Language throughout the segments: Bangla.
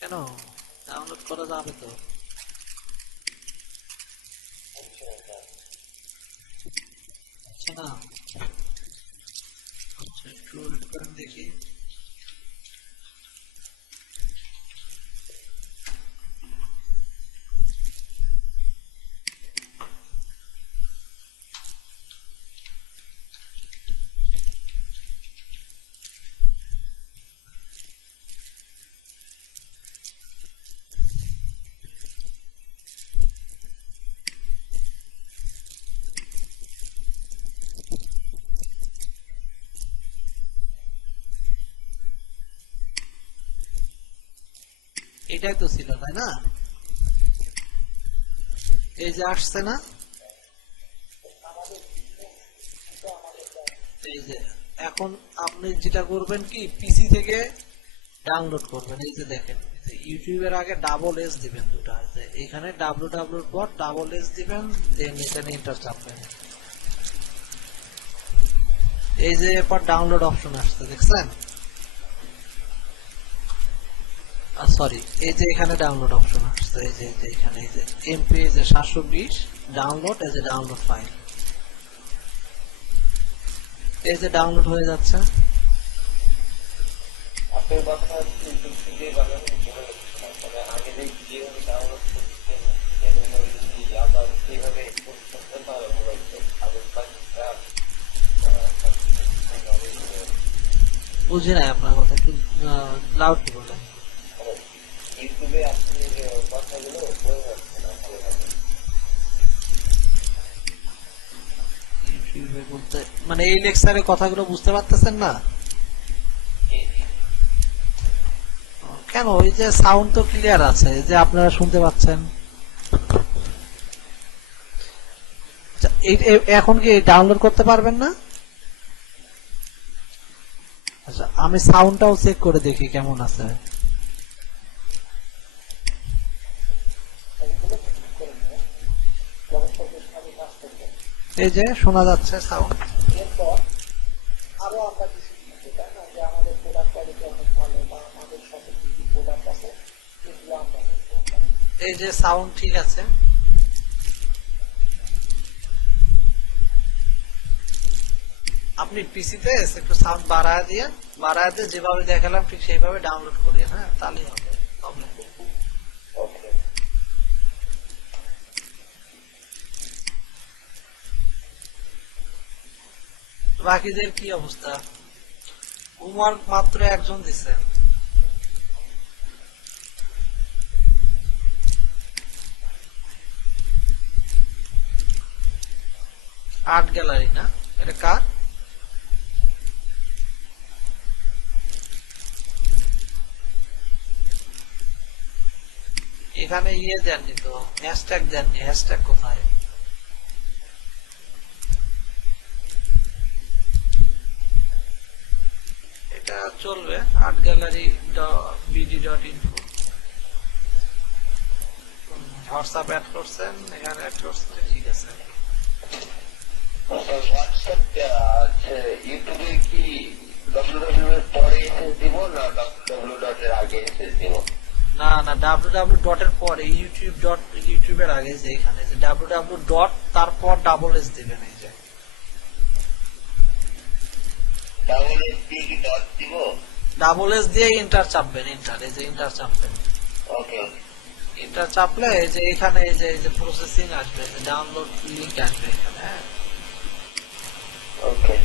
কেন ডাউনলোড করা যাবে তো? আচ্ছা না, আচ্ছা একটু ওয়েট করেন দেখি। এটাই তো ছিল তাই না? এই যে আসছে না, এই যে এখন আপনি যেটা করবেন কি পিসি থেকে ডাউনলোড করবেন। এই যে দেখেন ইউটিউবের আগে ডাবল এস দিবেন দুটা, এখানে ডাব্লিউ ডাব্লিউ পর ডাবল এস দিবেন, দেন এখানে এন্টার চাপবেন। এই যে এরপর ডাউনলোড অপশন আসছে দেখছেন? সরি, এই যে এখানে ডাউনলোড অপশন আসছে, এই যে এখানে এই যে এমপি এই যে 720 ডাউনলোড, এই যে ডাউনলোড ফাইল, এই যে ডাউনলোড হয়ে যাচ্ছে। আপনার কথা ইউটিউব থেকে বানানো মানে আগে যেভাবে ডাউনলোড করতেন আবার এইভাবে করতে পারো মোবাইলে আগে বাকিটা বুঝি নাই আপনার কথা, একটু লাউড বলেন। ইউটিউবে আপনি কথাগুলো বলে যাচ্ছে না ভালোভাবে। ইউটিউবে বলতে মানে এই লেকচারের কথাগুলো বুঝতে পারতেছেন না কেন? ওই যে সাউন্ড তো ক্লিয়ার আছে, যে আপনারা শুনতে পাচ্ছেন। এখন কি ডাউনলোড করতে পারবেন না? আচ্ছা আমি সাউন্ডটাও চেক করে দেখি কেমন আছে। এই যে শোনা যাচ্ছে সাউন্ড। এরপর আরো আমরা কিছু শিখতে চাই না যে আমাদের প্রোডাক্ট কোয়ালিটি অনেক ভালো বা আমাদের সাথে কি কি প্রোডাক্ট আছে এগুলো আমরা এই যে সাউন্ড ঠিক আছে। আপনি পিসিতে একটু সাউন্ড বাড়ায় দিয়ে যেভাবে দেখালাম ঠিক সেইভাবে ডাউনলোড করিয়ে, হ্যাঁ তাহলেই হবে, প্রবলেম নেই। ওকে। বাকিদের কি অবস্থা? হোমওয়ার্ক মাত্র একজন দিছে। আর্ট গ্যালারি না, এটা কার? এখানে ইয়ে দেননি তো, হ্যাশট্যাগ দেননি, হ্যাশট্যাগ কোথায়? এটা চলবে, art gallery bd.info। WhatsApp add করছেন, এখানে অ্যাড করছেন, ঠিক আছে। হোয়াটসঅ্যাপ ইউটিউবে কি www এর পরে এসএস দিব না www ডট এর আগে এসএস দিব? না না, www ডট এর পরে ইউটিউবের আগে, যে এখানে যে www ডট তারপর ডাবল এস দিবেন। এই যে ডাবল এস দিয়ে কি ডট দিব? ডাবল এস দিয়ে এন্টার চাপবেন, এন্টার, এই যে এন্টার চাপবেন। ওকে ওকে। এন্টার চাপলে এই যে এখানে এই যে প্রসেসিং আসবে, ডাউনলোড লিংক আসবে এখানে, হ্যাঁ। ওকে।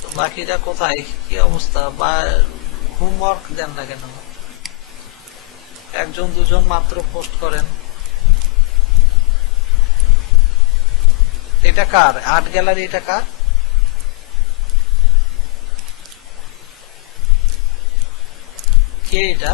তো বাকিটা কোথায়, কি অবস্থা? বা হোমওয়ার্ক দেন না কেন? একজন দুজন মাত্র পোস্ট করেন। এটা কার আর্ট গ্যালারি? এটা কার? কে এটা?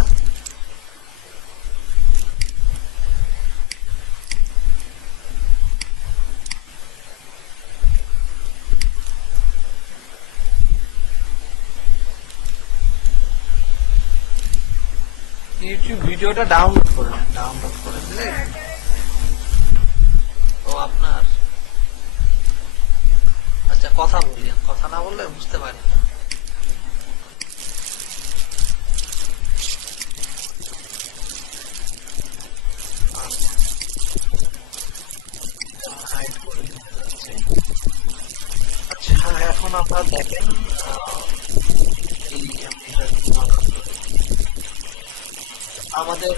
ইউটিউব ভিডিওটা ডাউনলোড করে নেন, ডাউনলোড করে দিলে ও আপনার। আচ্ছা আচ্ছা কথা বললেন, কথা না বললে বুঝতে পারি না। হাইড করে দিতে যাচ্ছে। আচ্ছা এখন আপনারা দেখেন এই আমি এটা আমাদের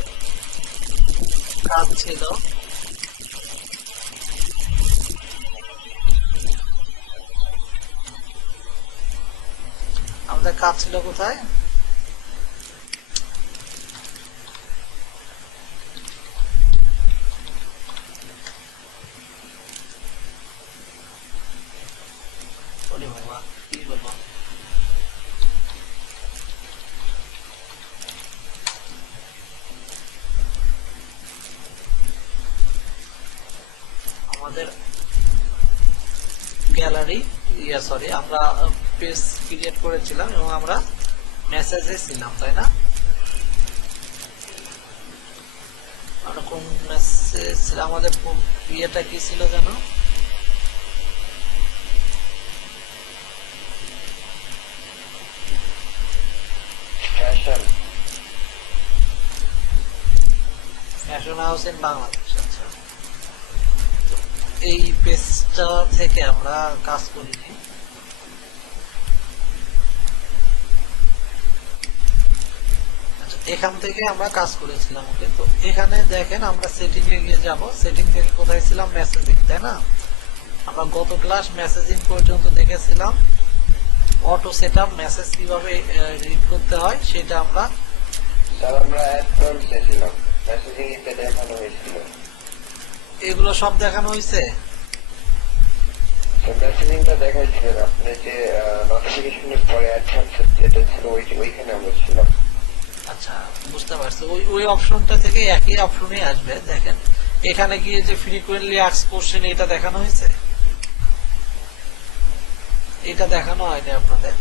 কাজ ছিল কোথায়, বলি বাবা কি বলবো, আমাদের গ্যালারি সরি আমরা পেজ ক্রিয়েট করেছিলাম এবং আমরা মেসেজে ছিলাম, তাই না? আমরা কোন মেসেজ ছিল, আমাদের ইয়েটা কি ছিল যেন, ফ্যাশন হাউস ইন বাংলাদেশ। আচ্ছা এই পেজটা থেকে আমরা কাজ করিনি, এখান থেকে আমরা কাজ করেছিলাম। ওকে, তো এখানে দেখেন আমরা সেটিং এ গিয়ে যাব, সেটিং থেকে কোথায় ছিলাম, মেসেজিং, তাই না? আমরা গত ক্লাস মেসেজিং পর্যন্ত দেখেছিলাম, অটো সেটআপ মেসেজ কিভাবে রিড করতে হয় সেটা আমরা এগুলো সব দেখানো হয়েছে। মেসেজিংটা দেখাইছিলেন আপনি যে নোটিফিকেশনের পরে অ্যাডভান্স যেটা ছিল ওইখানে আমরা ছিলাম। আচ্ছা বুঝতে পারছি, ওই অপশনটা থেকে একই অপশনে আসবে। দেখেন এখানে গিয়ে যে ফ্রিকোয়েন্টলি আস্কড কোশ্চেন এটা দেখানো হয়েছে, এটা দেখানো হয়নি আপনাদের।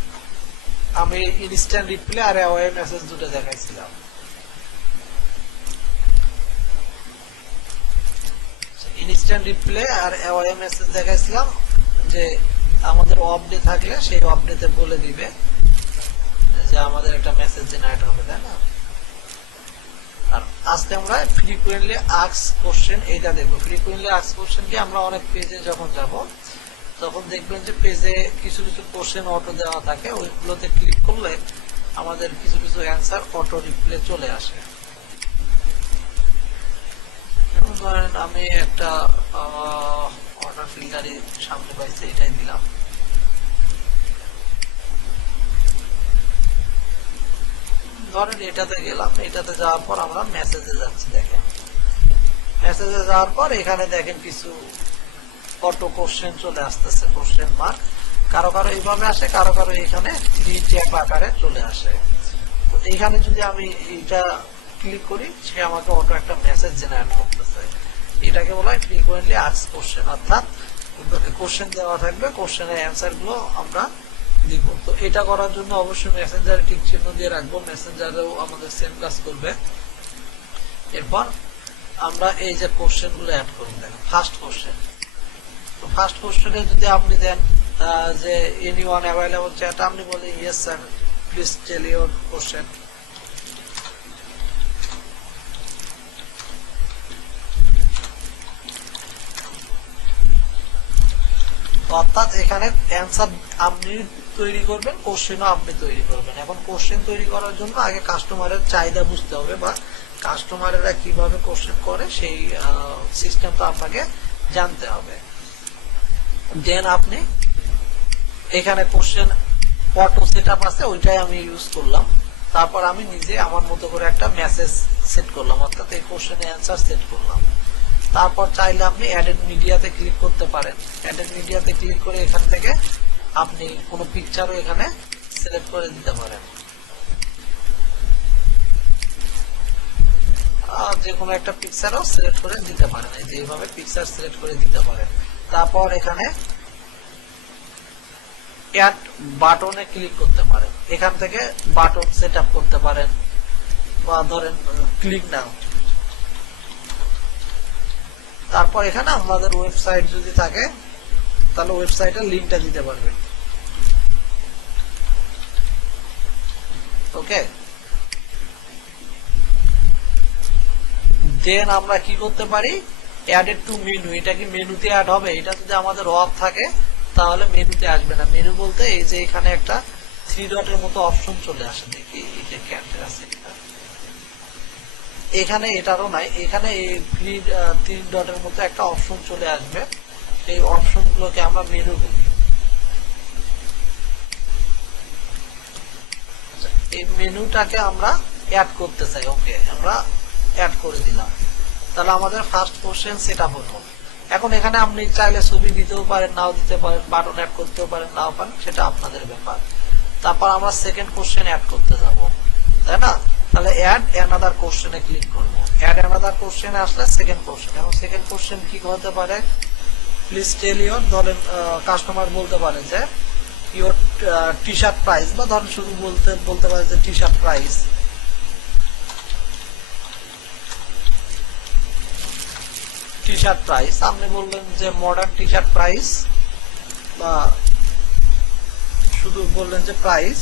আমি ইনস্ট্যান্ট রিপ্লে আর অ্যাওয়ে মেসেজ দুটো দেখাইছিলাম। ইনস্ট্যান্ট রিপ্লে আর অ্যাওয়ে মেসেজ দেখাইছিলাম, যে আমাদের অফ ডে থাকলে সেই অফ ডেতে বলে দিবে যে আমাদের একটা মেসেজ জেনারেট হবে, তাই না? আর আজকে আমরা ফ্রিকোয়েন্টলি আস্কড কোশ্চেন এইটা দেখবো। ফ্রিকোয়েন্টলি আস্কড কোশ্চেন কি আমরা অনেক পেজে যখন যাব তখন দেখবেন যে পেজে কিছু কিছু কোশ্চেন অটো দেওয়া থাকে, ওইগুলোতে ক্লিক করলে আমাদের কিছু কিছু অ্যান্সার অটো রিপ্লে চলে আসে। যেমন ধরেন আমি একটা অর্ডার ফিল্টারই সামনে পাইছি, এটাই দিলাম। ধরেন এটাতে গেলাম, এটাতে যাওয়ার পর আমরা মেসেজে যাচ্ছি। দেখেন মেসেজে যাওয়ার পর এখানে দেখেন কিছু অটো কোশ্চেন চলে আসতেছে, কোশ্চেন মার্ক। কারো কারো এইভাবে আসে, কারো কারো এখানে থ্রি ট্যাব আকারে চলে আসে। তো এইখানে যদি আমি এটা ক্লিক করি, সে আমাকে অটো একটা মেসেজ জেনারেট করতেছে। এটাকে বলা হয় ফ্রিকোয়েন্টলি আস্কড কোশ্চেন, অর্থাৎ কোশ্চেন দেওয়া থাকবে, কোশ্চেনের অ্যান্সার গুলো আমরা দিব। তো এটা করার জন্য অবশ্যই মেসেঞ্জারে টিক চিহ্ন দিয়ে রাখবো, মেসেঞ্জারেও আমাদের সেম কাজ করবে। এরপর আমরা এই যে কোশ্চেন গুলো অ্যাড করবো। দেখেন ফার্স্ট কোশ্চেন, তো ফার্স্ট কোশ্চেনে যদি আপনি দেন যে এনিওয়ান অ্যাভেলেবল চ্যাট, আপনি বলেন yes sir please tell your question. অর্থাৎ এখানে অ্যান্সার আপনি তৈরি করবেন, কোশ্চেনও আপনি তৈরি করবেন। এখন কোশ্চেন তৈরি করার জন্য আগে কাস্টমারের চাহিদা বুঝতে হবে, বা কাস্টমারেরা কিভাবে কোশ্চেন করে সেই সিস্টেমটা আপনাকে জানতে হবে। দেন আপনি এখানে কোশ্চেন অটো সেটআপ আছে, ওইটাই আমি ইউজ করলাম। তারপর আমি নিজে আমার মতো করে একটা মেসেজ সেট করলাম, অর্থাৎ এই কোশ্চেনের অ্যান্সার সেট করলাম। তারপর চাইলে আপনি অ্যাডেড মিডিয়াতে ক্লিক করতে পারেন। অ্যাডেড মিডিয়াতে ক্লিক করে এখান থেকে আপনি কোনো পিকচারও এখানে সিলেক্ট করে দিতে পারেন, যে কোনো একটা পিকচারও সিলেক্ট করে দিতে পারেন। এই যে এইভাবে পিকচার সিলেক্ট করে দিতে পারেন। তারপর এখানে অ্যাড বাটনে ক্লিক করতে পারেন, এখান থেকে বাটন সেট আপ করতে পারেন, বা ধরেন ক্লিক নাও। তারপর এখানে আমাদের ওয়েবসাইট যদি থাকে তাহলে ওয়েবসাইটের লিংকটা দিতে পারবেন। ওকে, দেন আমরা কি করতে পারি, অ্যাডেড টু মেনু, এটা কি মেনুতে অ্যাড হবে? এটা যদি আমাদের অফ থাকে তাহলে মেনুতে আসবে না। মেনু বলতে এই যে এখানে একটা 3 ডটের মতো অপশন চলে আসে, দেখি এই যে ক্যান্টের আছে এটা, এখানে এটারও নাই, এখানে এই 3 ডটের মতো একটা অপশন চলে আসবে, এই অপশন গুলোকে আমরা মেনু বলি। এই মেনুটাকে আমরা অ্যাড করতে চাই, ওকে আমরা অ্যাড করে দিলাম। তাহলে আমাদের ফার্স্ট কোশ্চেন সেটা হলো। এখন এখানে আপনি চাইলে ছবি দিতেও পারেন, নাও দিতে পারেন, বাটন অ্যাড করতেও পারেন, নাও পারেন, সেটা আপনাদের ব্যাপার। তারপর আমরা সেকেন্ড কোশ্চেন অ্যাড করতে যাব, তাই না? তাহলে অ্যাড অ্যানাদার কোশ্চেনে ক্লিক করবো। অ্যাড অ্যানাদার কোশ্চেনে আসলে সেকেন্ড কোশ্চেন, এবং সেকেন্ড কোশ্চেন কি হতে পারে, প্লিজ টেল ইউর, ধরেন কাস্টমার বলতে পারে যে ইউর টি শার্ট প্রাইস, বা ধরেন শুধু বলতে পারে যে T shirt price, T shirt price, আপনি বললেন যে মডার্ন টি শার্ট প্রাইস, বা শুধু বললেন যে প্রাইস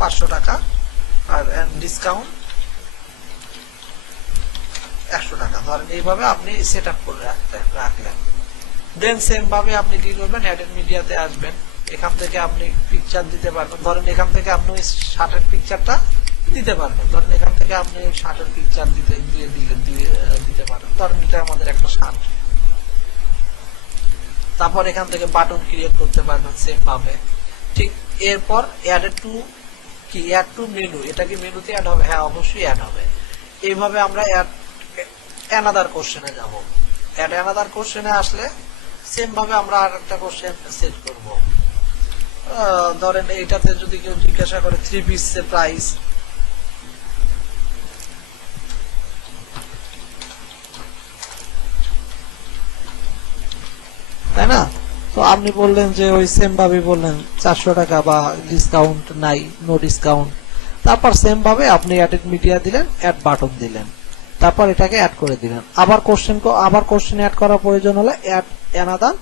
500 টাকা, আর ডিসকাউন্ট 100 টাকা, ধরেন এইভাবে আপনি সেট আপ করে রাখলেন। দেন সেম ভাবে আপনি কি করবেন, অ্যাডেড মিডিয়াতে আসবেন, এখান থেকে আপনি পিকচার দিতে পারবেন, ধরেন এখান থেকে আপনি ওই শার্টের পিকচারটা দিতে পারবেন, ধরেন এখান থেকে আপনি শার্টের পিকচার দিতে পারেন, ধরেন এটা আমাদের একটা শার্ট। তারপর এখান থেকে বাটন ক্রিয়েট করতে পারবেন সেম ভাবে, ঠিক। এরপর অ্যাডেড টু কি, অ্যাড টু মেনু, এটা কি মেনুতে অ্যাড হবে? হ্যাঁ, অবশ্যই অ্যাড হবে। এইভাবে আমরা অ্যাড অ্যানাদার কোশ্চেনে যাব। অ্যাড অ্যানাদার কোশ্চেনে আসলে সেম ভাবে আমরা আর একটা কোশ্চেন সেট করব। ধরেন এইটাতে যদি কেউ জিজ্ঞাসা করে 3 পিস প্রাইস, তাই না? তো আপনি বললেন যে ওই সেম ভাবে বললেন 400 টাকা, বা ডিসকাউন্ট নাই, নো ডিসকাউন্ট। তারপর সেম ভাবে আপনি অ্যাডেড মিডিয়া দিলেন, অ্যাড বাটন দিলেন, তারপর এটাকে অ্যাড করে দিলেন। আবার কোশ্চেন অ্যাড করার প্রয়োজন হলে অ্যাড অ্যানাদার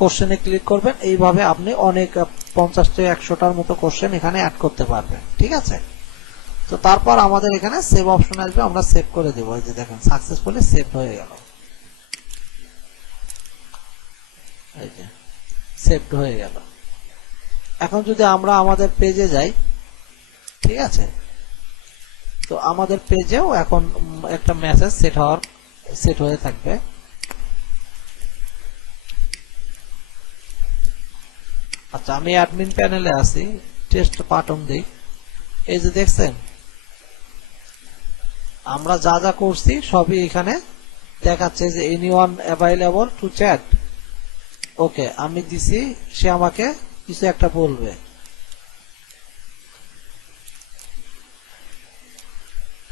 কোশ্চেনে ক্লিক করবেন। এইভাবে আপনি অনেক 50 থেকে 100টার মতো কোশ্চেন এখানে অ্যাড করতে পারবেন, ঠিক আছে? তো তারপর আমাদের এখানে সেভ অপশন আসবে, আমরা সেভ করে দেবো। এই যে দেখেন সাকসেসফুলি সেভ হয়ে গেল, এই যে সেভড হয়ে গেল। এখন যদি আমরা আমাদের পেজে যাই, ঠিক আছে, তো আমাদের পেজেও এখন একটা মেসেজ সেট হয়ে থাকবে। আচ্ছা, আমি অ্যাডমিন প্যানেলে আছি, টেস্ট বাটন দিই, এই যে দেখছেন আমরা যা যা করছি সবই এখানে দেখাচ্ছে, যে এনিওয়ান অ্যাভেলেবল টু চ্যাট। ওকে, আমি দিছি, সে আমাকে কিছু একটা বলবে।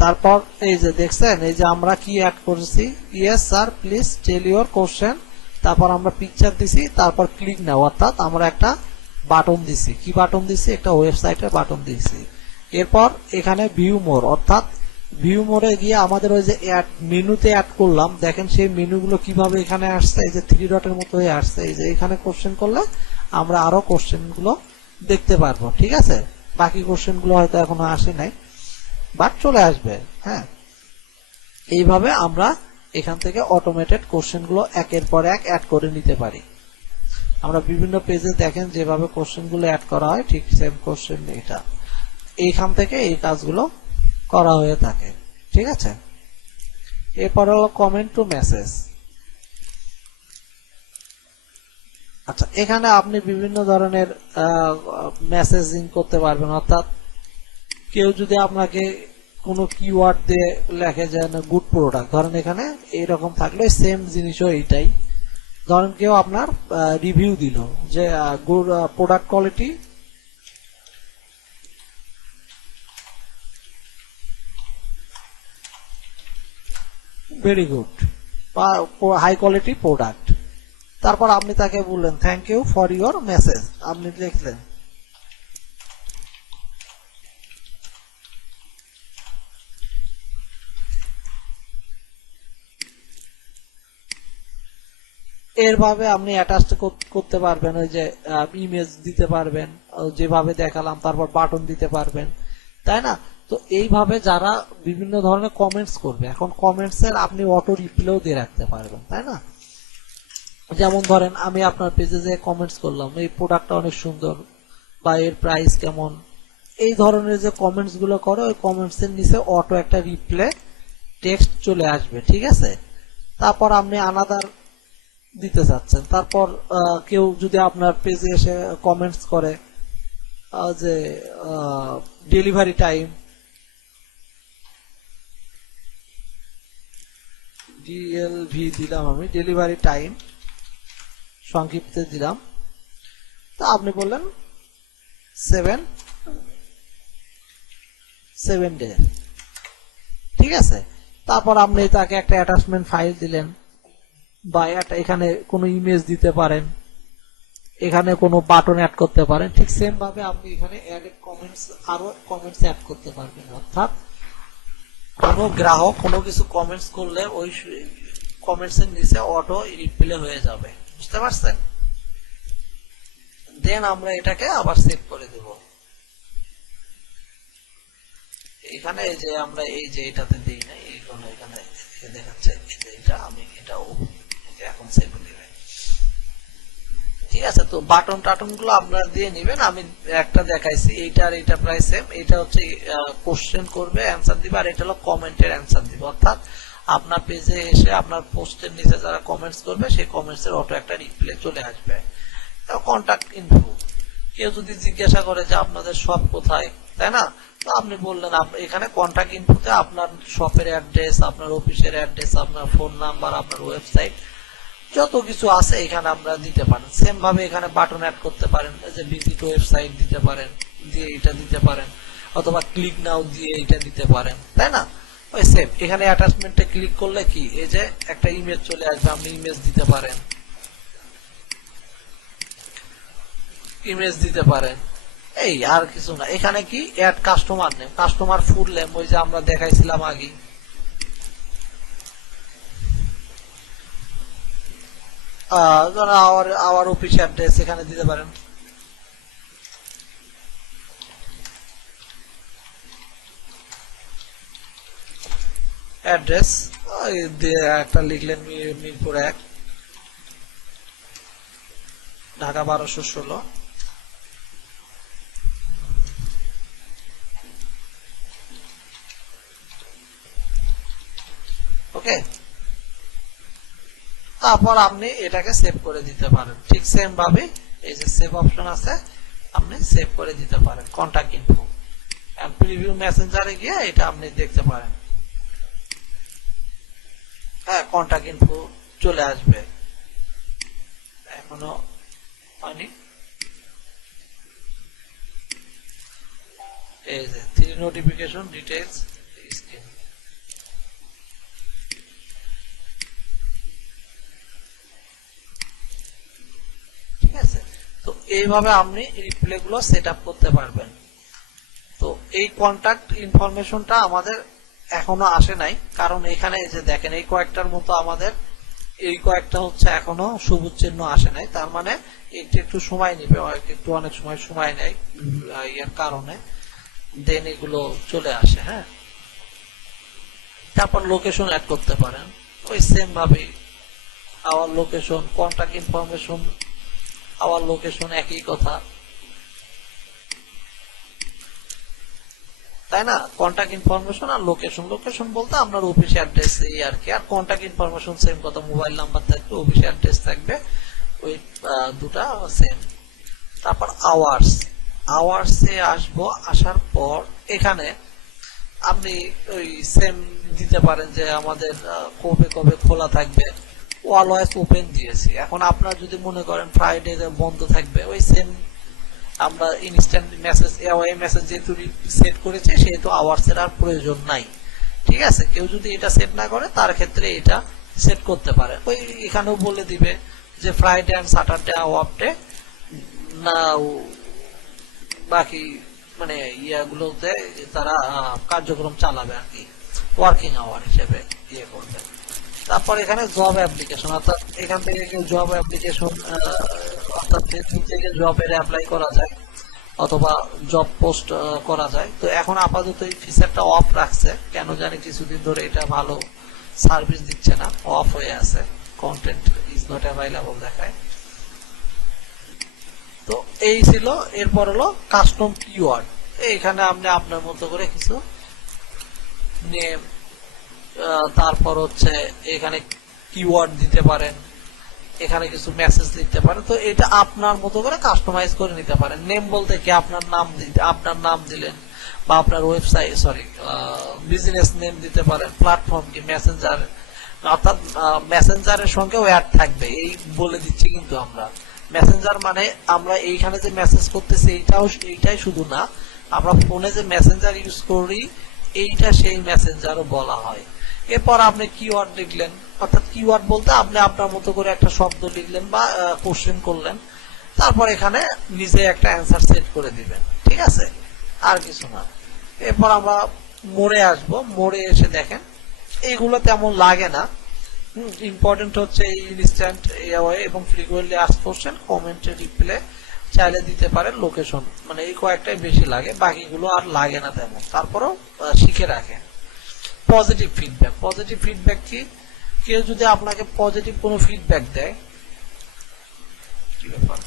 তারপর এই যে দেখছেন, এই যে আমরা কি অ্যাড করেছি, yes sir please tell your question, তারপর আমরা পিকচার দিছি, তারপর ক্লিক নাও, অর্থাৎ আমরা একটা বাটন দিছি। কি বাটন দিছি? একটা ওয়েবসাইটের বাটন দিছি। এরপর এখানে ভিউ মোর, অর্থাৎ ভিউ মোরে গিয়ে আমাদের ওই যে অ্যাড মেনুতে অ্যাড করলাম, দেখেন সেই মেনুগুলো কিভাবে এখানে আসছে, এই যে 3 ডটের মতো হয়ে আসছে। এই যে এখানে কোশ্চেন করলে আমরা আরো কোশ্চেন গুলো দেখতে পারবো, ঠিক আছে? বাকি কোশ্চেন গুলো হয়তো এখনো আসে নাই, বাট চলে আসবে। হ্যাঁ, এইভাবে আমরা এখান থেকে অটোমেটেড কোশ্চেন গুলো একের পর এক অ্যাড করে নিতে পারি। আমরা বিভিন্ন পেজে দেখেন যেভাবে কোশ্চেন গুলো অ্যাড করা হয়, ঠিক সেম কোশ্চেন এটা এইখান থেকে এই কাজগুলো করা হয়ে থাকে, ঠিক আছে? এরপর হলো কমেন্ট টু মেসেজ। আচ্ছা, এখানে আপনি বিভিন্ন ধরনের মেসেজিং করতে পারবেন, অর্থাৎ কেউ যদি আপনাকে কোনো কিওয়ার্ড দিয়ে লেখে যে গুড প্রোডাক্ট, ধরেন এখানে এইরকম থাকলে সেম জিনিসও এইটাই। ধরেন কেউ আপনার রিভিউ দিল যে good product quality, very good, বা হাই কোয়ালিটি প্রোডাক্ট। তারপর আপনি তাকে বললেন thank you for your message, আপনি লিখলেন এরভাবে আপনি অ্যাটাচ করতে পারবেন, ওই যে ইমেজ দিতে পারবেন যেভাবে দেখালাম, তারপর বাটন দিতে পারবেন, তাই না? তো এইভাবে যারা বিভিন্ন ধরনের কমেন্টস করবে, এখন কমেন্টস এর আপনি অটো রিপ্লেও দিয়ে রাখতে পারবেন, তাই না? যেমন ধরেন আমি আপনার পেজে যে কমেন্টস করলাম এই প্রোডাক্টটা অনেক সুন্দর বা এর প্রাইস কেমন, এই ধরনের যে কমেন্টস গুলো করে ওই কমেন্টস এর নিচে অটো একটা রিপ্লে টেক্সট চলে আসবে, ঠিক আছে? তারপর আপনি আনাদার দিতে চাচ্ছেন, তারপর কেউ যদি আপনার পেজে এসে কমেন্টস করে যে ডেলিভারি টাইম, ডিএলভি দিলাম, আমি ডেলিভারি টাইম সংক্ষিপ্তে দিলাম, তা আপনি বললেন 7 ডে, ঠিক আছে? তারপর আপনি তাকে একটা অ্যাটাচমেন্ট ফাইল দিলেন, বা এখানে কোনো ইমেজ দিতে পারেন, এখানে কোনো বাটন অ্যাড করতে পারেন। ঠিক সেম ভাবে আপনি এখানে আরো কমেন্টস অ্যাড করতে পারবেন, অর্থাৎ কোনো গ্রাহক কোনো কিছু কমেন্টস করলে ওই কমেন্টস এর নিচে অটো রিপ্লে হয়ে যাবে, বুঝতে পারছেন? দেন আমরা এটাকে আবার সেভ করে দেব। এখানে এই যে আমরা এই যে এটাতে দিই না, এইগুলো এখানে দেখাচ্ছে, এটা আমি এটাও এখন সেভ করে দিবেন, ঠিক আছে? তো বাটন টাটন গুলো আপনারা দিয়ে নেবেন, আমি একটা দেখাইছি, এইটা আর এইটা প্রায় সেম। এটা হচ্ছে কোশ্চেন করবে, অ্যান্সার দিবে, আর এটা হলো কমেন্টের অ্যান্সার দিবে, অর্থাৎ আপনার পেজে এসে আপনার পোস্টের নিচে যারা কমেন্টস করবে সেই কমেন্টস এর অটো একটা রিপ্লে চলে আসবে। কন্টাক্ট ইনফো, কেউ যদি জিজ্ঞাসা করে যে আপনাদের শপ কোথায়, তাই না? তো আপনি বললেন এখানে কন্টাক্ট ইনফোতে আপনার শপের অ্যাড্রেস, আপনার অফিসের অ্যাড্রেস, আপনার ফোন নাম্বার, আপনার ওয়েবসাইট, যত কিছু আছে এখানে আমরা দিতে পারেন। সেম ভাবে এখানে বাটন অ্যাড করতে পারেন, যে ভিজিট ওয়েবসাইট দিতে পারেন, দিয়ে এটা দিতে পারেন, অথবা ক্লিক নাও দিয়ে এটা দিতে পারেন, তাই না? ওই সেম এখানে অ্যাটাচমেন্টে ক্লিক করলে কি এই যে একটা ইমেজ চলে আসবে, আপনি ইমেজ দিতে পারেন, ইমেজ দিতে পারেন, এই আর কিছু না। এখানে কি add customer name, customer full name, ওই যে আমরা দেখাইছিলাম আগে, আওয়ার অফিস অ্যাড্রেস এখানে দিতে পারেন, অ্যাড্রেস একটা লিখলেন মিরপুর 1, ঢাকা 1216, ওকে? তারপর আপনি এটাকে সেভ করে দিতে পারেন। ঠিক সেম ভাবে এই যে সেভ অপশন আছে, আপনি সেভ করে দিতে পারেন কন্টাক্ট ইনফো, এন্ড প্রিভিউ মেসেঞ্জারে গিয়ে এটা আপনি দেখতে পারেন। হ্যাঁ, কন্টাক্ট ইনফো চলে আসবে, এখনো হয়নি। এই যে 3 নোটিফিকেশন ডিটেইলস স্ক্রিন, ঠিক আছে? তো এইভাবে আপনি রিপ্লে গুলো সেট আপ করতে পারবেন। তো এই কন্টাক্ট ইনফরমেশনটা আমাদের এখনো আসে নাই, কারণ এখানে যে দেখেন এই কয়েকটার মতো আমাদের এই কয়েকটা হচ্ছে এখনো সবুজ চিহ্ন আসে নাই, তার মানে একটু সময় নিবে, একটু অনেক সময় নেয় এর কারণে, দেন এগুলো চলে আসে। হ্যাঁ, তারপর লোকেশন অ্যাড করতে পারেন ওই সেম ভাবে, hour location, contact information, hour location একই কথা, তাই না? কন্টাক্ট ইনফরমেশন আর লোকেশন, লোকেশন বলতে আপনার অফিস অ্যাড্রেস এই আর কি, আর কন্টাক্ট ইনফরমেশন সেম কথা, মোবাইল নাম্বার থাকবে, অফিস অ্যাড্রেস থাকবে, ওই দুটা সেম। তারপর আওয়ার্সে আসবো, আসার পর এখানে আপনি ওই সেম দিতে পারেন যে আমাদের কবে কবে খোলা থাকবে, অলওয়েজ ওপেন দিয়েছি। এখন আপনার যদি মনে করেন ফ্রাইডে বন্ধ থাকবে, ওই সেম আমরা ইনস্ট্যান্ট মেসেজ এওয়াই মেসেজ যেহেতু সেট করেছে সেহেতু আওয়ার্স এর আর প্রয়োজন নাই, ঠিক আছে? কেউ যদি এটা সেট না করে তার ক্ষেত্রে এটা সেট করতে পারে, ওই এখানেও বলে দিবে যে Friday and Saturday off day না, বাকি মানে ইয়াগুলোতে তারা কার্যক্রম চালাবে আর কি, ওয়ার্কিং আওয়ার হিসেবে ইয়ে করবে। তারপর এখানে জব অ্যাপ্লিকেশন, অর্থাৎ এখান থেকে কেউ জব অ্যাপ্লিকেশন অর্থাৎ ফেসবুক থেকে জবের অ্যাপ্লাই করা যায় অথবা জব পোস্ট করা যায়। তো এখন আপাতত এই ফিচারটা অফ রাখছে, কেন জানি কিছুদিন ধরে এটা ভালো সার্ভিস দিচ্ছে না, অফ হয়ে আছে, কন্টেন্ট ইজ নট অ্যাভেলেবল দেখায়। তো এই ছিল। এরপর হলো কাস্টম কিওয়ার্ড। এইখানে আপনি আপনার মতো করে কিছু নেম, তারপর হচ্ছে এখানে কিওয়ার্ড দিতে পারেন, এখানে কিছু মেসেজ লিখতে পারেন। তো এটা আপনার মতো করে কাস্টমাইজ করে নিতে পারেন। নেম বলতে কি আপনার নাম দিলেন, বা আপনার ওয়েবসাইট বিজনেস নেম দিতে পারেন, প্ল্যাটফর্ম কি মেসেঞ্জার, অর্থাৎ মেসেঞ্জারের সঙ্গেও অ্যাড থাকবে এই বলে দিচ্ছি। কিন্তু আমরা মেসেঞ্জার মানে আমরা এইখানে যে মেসেজ করতেছি এইটাই শুধু না, আমরা ফোনে যে মেসেঞ্জার ইউজ করি এইটা সেই মেসেঞ্জারও বলা হয়। এরপর আপনি কিওয়ার্ড লিখলেন, অর্থাৎ কিওয়ার্ড বলতে আপনি আপনার মতো করে একটা শব্দ লিখলেন বা কোশ্চেন করলেন, তারপর এখানে নিজে একটা অ্যান্সার সেট করে দিবেন, ঠিক আছে, আর কিছু না। এরপর আমরা মোড়ে আসবো। মোড়ে এসে দেখেন এইগুলো তেমন লাগে না। ইম্পর্টেন্ট হচ্ছে এই ইনস্ট্যান্ট এবং ফ্রিকুয়েন্টলি আস্ক কোশ্চেন, কমেন্টে রিপ্লাই চাইলে দিতে পারেন, লোকেশন, মানে এই কয়েকটাই বেশি লাগে, বাকিগুলো আর লাগে না তেমন। তারপরও শিখে রাখেন। Positive feedback. পজিটিভ ফিডব্যাক কি? কেউ যদি আপনাকে পজিটিভ কোনো ফিডব্যাক দেয়, কি ব্যাপার,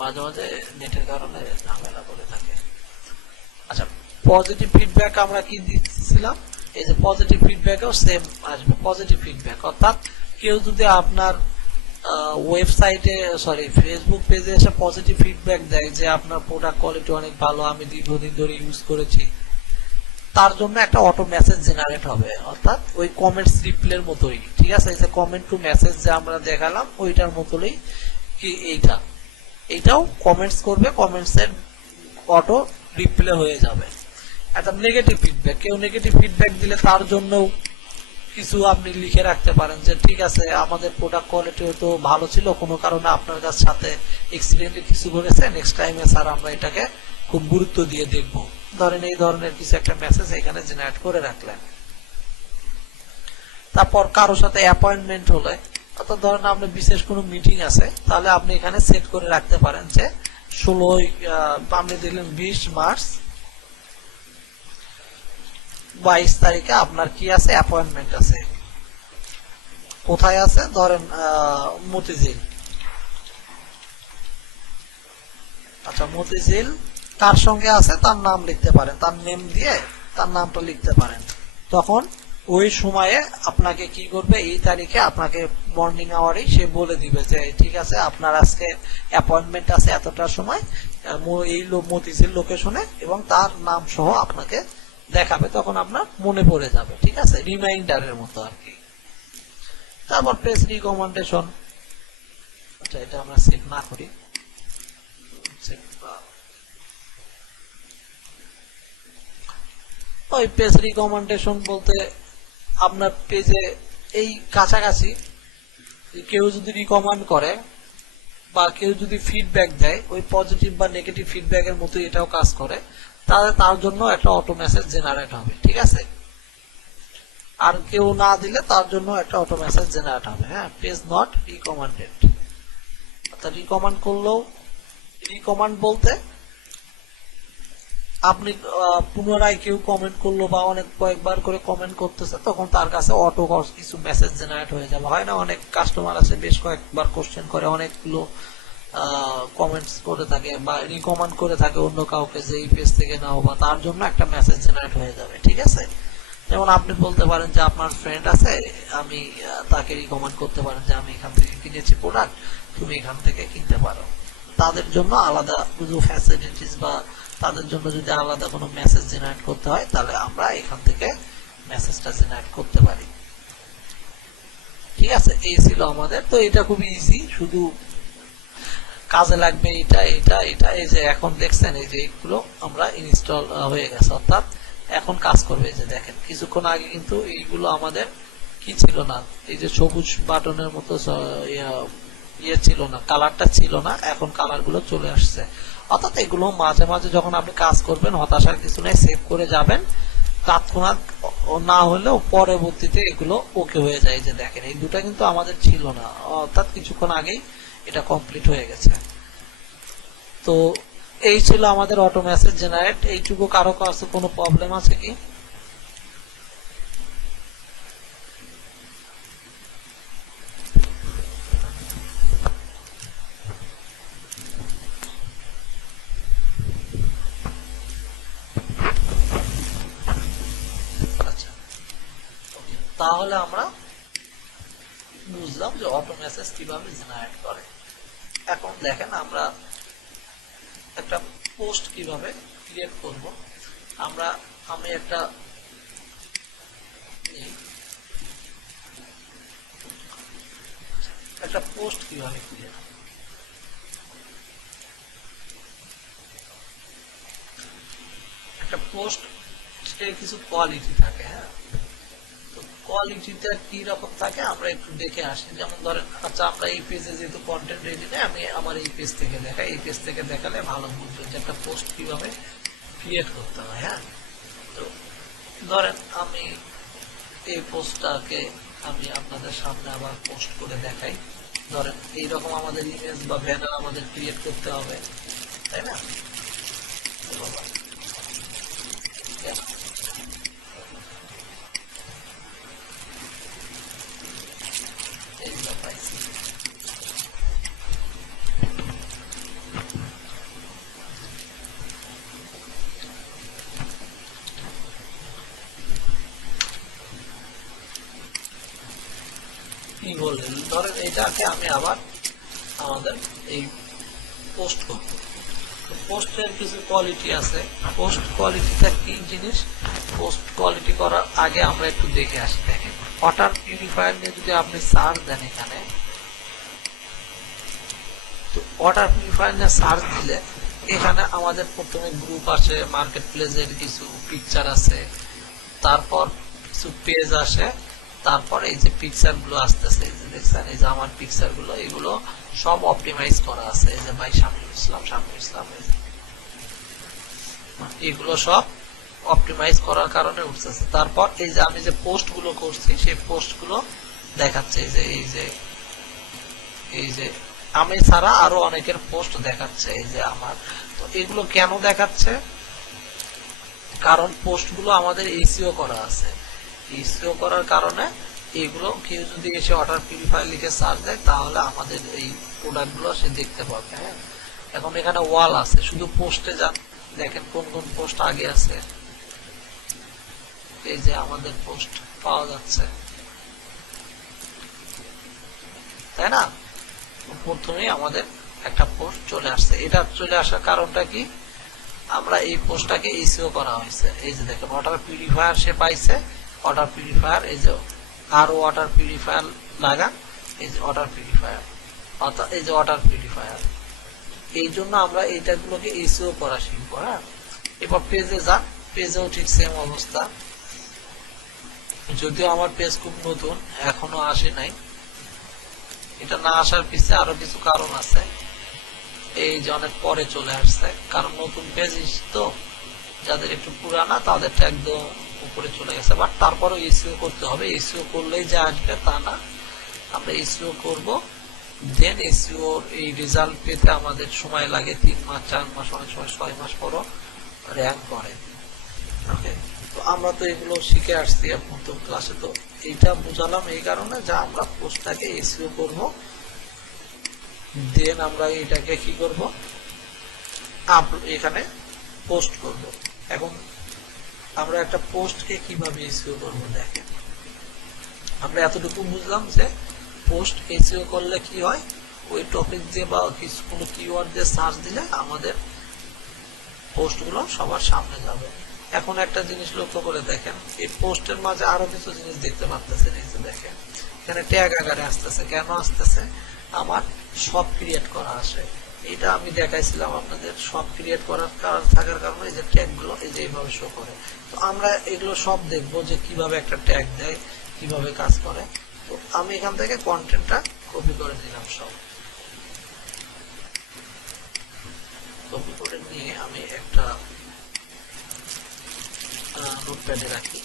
মাঝে মাঝে নেটের কারণে ঝামেলা করে থাকে। আচ্ছা, পজিটিভ ফিডব্যাক আমরা কি দিচ্ছিলাম, এই যে পজিটিভ ফিডব্যাকও সেম আসবে। পজিটিভ ফিডব্যাক অর্থাৎ কেউ যদি আপনার ওয়েবসাইটে ফেসবুক পেজে এসে পজিটিভ ফিডব্যাক দেয় যে আপনার প্রোডাক্ট কোয়ালিটি অনেক ভালো, আমি দীর্ঘদিন ধরে ইউজ করেছি, তার জন্য একটা অটো মেসেজ জেনারেট হবে, অর্থাৎ ওই কমেন্টস রিপ্লের মতোই, ঠিক আছে, এই যে কমেন্ট টু মেসেজ যে আমরা দেখালাম ওইটার মতোই কি এইটাও কমেন্টস করবে, কমেন্টস এর অটো রিপ্লে হয়ে যাবে। একটা নেগেটিভ ফিডব্যাক, কেউ নেগেটিভ ফিডব্যাক দিলে তার জন্য কিছু আপনি লিখে রাখতে পারেন যে ঠিক আছে, আমাদের প্রোডাক্ট কোয়ালিটি হয়তো ভালো ছিল, কোনো কারণে আপনার কাছে সাথে এক্সিডেন্টলি কিছু ঘটেছে, নেক্সট টাইমে স্যার আমরা এটাকে খুব গুরুত্ব দিয়ে দেখবো। ধরেন এই ধরনের কিছু একটা মেসেজ এখানে জেনারেট করে রাখলেন। তারপর কারো সাথে অ্যাপয়েন্টমেন্ট হলে, অর্থাৎ ধরেন আপনার বিশেষ কোনো মিটিং আছে, তাহলে আপনি এখানে সেট করে রাখতে পারেন যে 16 আপনি দিলেন 20 মার্চ 22 তারিখে আপনার কি আছে, অ্যাপয়েন্টমেন্ট আছে, কোথায় আছে, ধরেন মতিঝিল। আচ্ছা, মতিঝিল কার সঙ্গে আছে তার নাম লিখতে পারেন, তার নেম দিয়ে তার নামটা লিখতে পারেন। তখন ওই সময়ে আপনাকে কি করবে, এই তারিখে আপনাকে মর্নিং আওয়ারে সে বলে দিবে যে ঠিক আছে, আপনার আজকে অ্যাপয়েন্টমেন্ট আছে এতটার সময় এই মতিঝিল লোকেশনে, এবং তার নাম সহ আপনাকে দেখাবে, তখন আপনার মনে পড়ে যাবে, ঠিক আছে, রিমাইন্ডারের মতো আর কি। তারপর পেজ রিকমেন্ডেশন, আচ্ছা এটা আমরা সেভ না করি, ওই পেজ রিকমেন্ডেশন বলতে আপনার পেজে এই কাছাকাছি কেউ যদি রিকমেন্ড করে বা কেউ যদি ফিডব্যাক দেয়, ওই পজিটিভ বা নেগেটিভ ফিডব্যাকের মতো এটাও কাজ করে, তাহলে তার জন্য একটা অটো মেসেজ জেনারেট হবে, ঠিক আছে। আর কেউ না দিলে তার জন্য একটা অটো মেসেজ জেনারেট হবে। হ্যাঁ, পেজ নট রিকমেন্ডেড, অর্থাৎ রিকমেন্ড করলেও, রিকমেন্ড বলতে আপনি পুনরায় কেউ কমেন্ট করলো বা অনেক কয়েকবার করে কমেন্ট করতেছে, তখন তার কাছে অটো কিছু মেসেজ জেনারেট হয়ে যাবে। হয় না, অনেক কাস্টমার আছে বেশ কয়েকবার কোশ্চেন করে, অনেকগুলো কমেন্টস করে থাকে বা রিকমেন্ড করে থাকে অন্য কাউকে যে এই পেজ থেকে নাও, বা তার জন্য একটা মেসেজ জেনারেট হয়ে যাবে, ঠিক আছে। যেমন আপনি বলতে পারেন যে আপনার ফ্রেন্ড আছে, আমি তাকে রিকমেন্ড করতে পারেন যে আমি এখান থেকে কিনেছি প্রোডাক্ট, তুমি এখান থেকে কিনতে পারো। তাদের জন্য আলাদা কিছু ফ্যাসিলিটিস বা তাদের জন্য যদি আলাদা কোনো মেসেজ জেনারেট করতে হয়, তাহলে আমরা এখান থেকে মেসেজটা জেনারেট করতে পারি, ঠিক আছে। এই ছিল আমাদের। তো এটা খুবই ইজি, শুধু কাজে লাগবে এটা এটা এটা। এই যে এখন দেখছেন, এই যে এইগুলো আমরা ইনস্টল হয়ে গেছে, অর্থাৎ এখন কাজ করবে। যে দেখেন, কিছুক্ষণ আগে কিন্তু এইগুলো আমাদের কি ছিল না, এই যে সবুজ বাটনের মতো ইয়ে ছিল না, কালারটা ছিল না, এখন কালার গুলো চলে আসছে। অর্থাৎ এগুলো মাঝে মাঝে যখন আপনি কাজ করবেন, হতাশার কিছু নেই, সেভ করে যাবেন, তৎক্ষণাৎ না হলেও পরবর্তীতে এগুলো ওকে হয়ে যায়। যে দেখেন এই দুটা কিন্তু আমাদের ছিল না, অর্থাৎ কিছুক্ষণ আগেই এটা কমপ্লিট হয়ে গেছে। তো এই ছিল আমাদের অটো মেসেজ জেনারেট। এইটুকু কারো কাছে কোনো প্রবলেম আছে কি? আচ্ছা, তাহলে আমরা বুঝলাম যে অটো মেসেজ কিভাবে জেনারেট করে। এখন দেখেন আমরা একটা পোস্ট কিভাবে ক্রিয়েট করব। আমি একটা পোস্ট কিভাবে ক্রিয়েট, একটা পোস্ট কিছু কোয়ালিটি থাকে। হ্যাঁ, তো কোয়ালিটিটা কি রকম থাকে আমরা একটু দেখে আসি। যেমন ধরেন, আচ্ছা আমরা এই পেজে যেহেতু কন্টেন্ট রেডি নেই, আমি আমার এই পেজ থেকে দেখাই। এই পেজ থেকে দেখালে ভালো বুঝবে যে একটা পোস্ট কিভাবে ক্রিয়েট করতে হয়। হ্যাঁ, তো ধরেন আমি এই পোস্টটাকে আমি আপনাদের সামনে আবার পোস্ট করে দেখাই। ধরেন এইরকম আমাদের ইমেজ বা ব্যানার আমাদের ক্রিয়েট করতে হবে, তাই না? কি বললেন, ধরেন এটাকে আমি আবার আমাদের এই পোস্ট করব। পোস্টের কিছু কোয়ালিটি আছে। পোস্ট কোয়ালিটিটা কি জিনিস? পোস্ট কোয়ালিটি করার আগে আমরা একটু দেখে আসি। দেখেন ওয়াটার পিউরিফায়ার নিয়ে যদি আপনি সার্চ দেন এখানে, তো ওয়াটার পিউরিফায়ার নিয়ে সার্চ দিলে এখানে আমাদের প্রথমে গ্রুপ আসে, মার্কেট প্লেসের কিছু পিকচার আছে, তারপর কিছু পেজ আসে, তারপর এই যে পিকচার গুলো আসতেছে, এই যে দেখছেন এই যে আমার পিকচার গুলো, এগুলো সব অপটিমাইজ করা আছে। এই যে ভাই শামীম ইসলাম, এগুলো সব অপটিমাইজ করার কারণে উঠতেছে। তারপর এই যে আমি যে পোস্ট গুলো করছি সেই পোস্ট গুলো দেখাচ্ছে। এই যে আমি ছাড়া আরো অনেকের পোস্ট দেখাচ্ছে। এই যে আমার, তো এগুলো কেন দেখাচ্ছে? কারণ পোস্ট গুলো আমাদের এসইও করা আছে। এসইও করার কারণে এগুলো কেউ যদি এসে ওয়াটার পিউরিফায়ার লিখে সার্চ দেয় তাহলে আমাদের এই প্রোডাক্ট গুলো সে দেখতে পাবে। হ্যাঁ, এখন এখানে ওয়াল আছে, শুধু পোস্টে যান, দেখেন কোন কোন পোস্ট আগে আছে। এই যে আমাদের পোস্ট পাওয়া যাচ্ছে, তাই না? প্রথমেই আমাদের একটা পোস্ট চলে আসছে। এটা চলে আসার কারণটা কি? আমরা এই পোস্টটাকে এসইও করা হয়েছে। এই যে দেখেন ওয়াটার পিউরিফায়ার সে পাইছে, ওয়াটার পিউরিফায়ার, এই যে আরো ওয়াটার পিউরিফায়ার লাগান, এই যে ওয়াটার পিউরিফায়ার, অর্থাৎ এই যে ওয়াটার পিউরিফায়ার। এই জন্য আমরা এইটাগুলোকে এসইও করা শিখবো। হ্যাঁ, এবার পেজে যান, পেজেও ঠিক সেম অবস্থা। যদিও আমার পেজ খুব নতুন, এখনো আসে নাই। এটা না আসার পিছনে আরো কিছু কারণ আছে। এই যে অনেক পরে চলে আসছে, কারণ নতুন পেজ তো যাদের একটু পুরানা তাদেরটা একদম উপরে চলে গেছে। বাট তারপরেও এসইও করতে হবে। এসইও করলেই যা আসবে তা না, আমরা এসইও করব, দেন এসইও এই রেজাল্ট পেতে আমাদের সময় লাগে 3 মাস, 4 মাস, অনেক সময় 6 মাস পরও র্যাঙ্ক করে। ওকে, তো আমরা তো এগুলো শিখে আসছি প্রথম ক্লাসে। তো এইটা বুঝালাম এই কারণে যে আমরা পোস্টটাকে এসইও করব, দেন আমরা এটাকে কি করব, এখানে পোস্ট করব। এখন আমরা একটা পোস্টকে কিভাবে এসইও করব দেখেন। আমরা এতটুকু বুঝলাম যে পোস্ট এসইও করলে কি হয়, ওই টপিক দিয়ে বা কিছু কোনো কিওয়ার্ড দিয়ে সার্চ দিলে আমাদের পোস্টগুলো সবার সামনে যাবে। এখন একটা জিনিস লক্ষ্য করে দেখেন, এই পোস্টের মাঝে আরো কিছু জিনিস দেখতে পাচ্ছেন। এই যে দেখেন এখানে ট্যাগ আকারে আসতেছে। কেন আসতেছে? আমার সব ক্রিয়েট করা আসে। এটা আমি দেখাইছিলাম আপনাদের, সব ক্রিয়েট করার কারণ থাকার কারণে এই যে ট্যাগ গুলো এই যে এইভাবে শো করে। তো আমরা এগুলো সব দেখবো যে কিভাবে একটা ট্যাগ দেয়, কিভাবে কাজ করে। তো আমি এখান থেকে কন্টেন্টটা কপি করে দিলাম, সব কপি করে নিয়ে আমি একটা নোটপ্যাডে রাখি।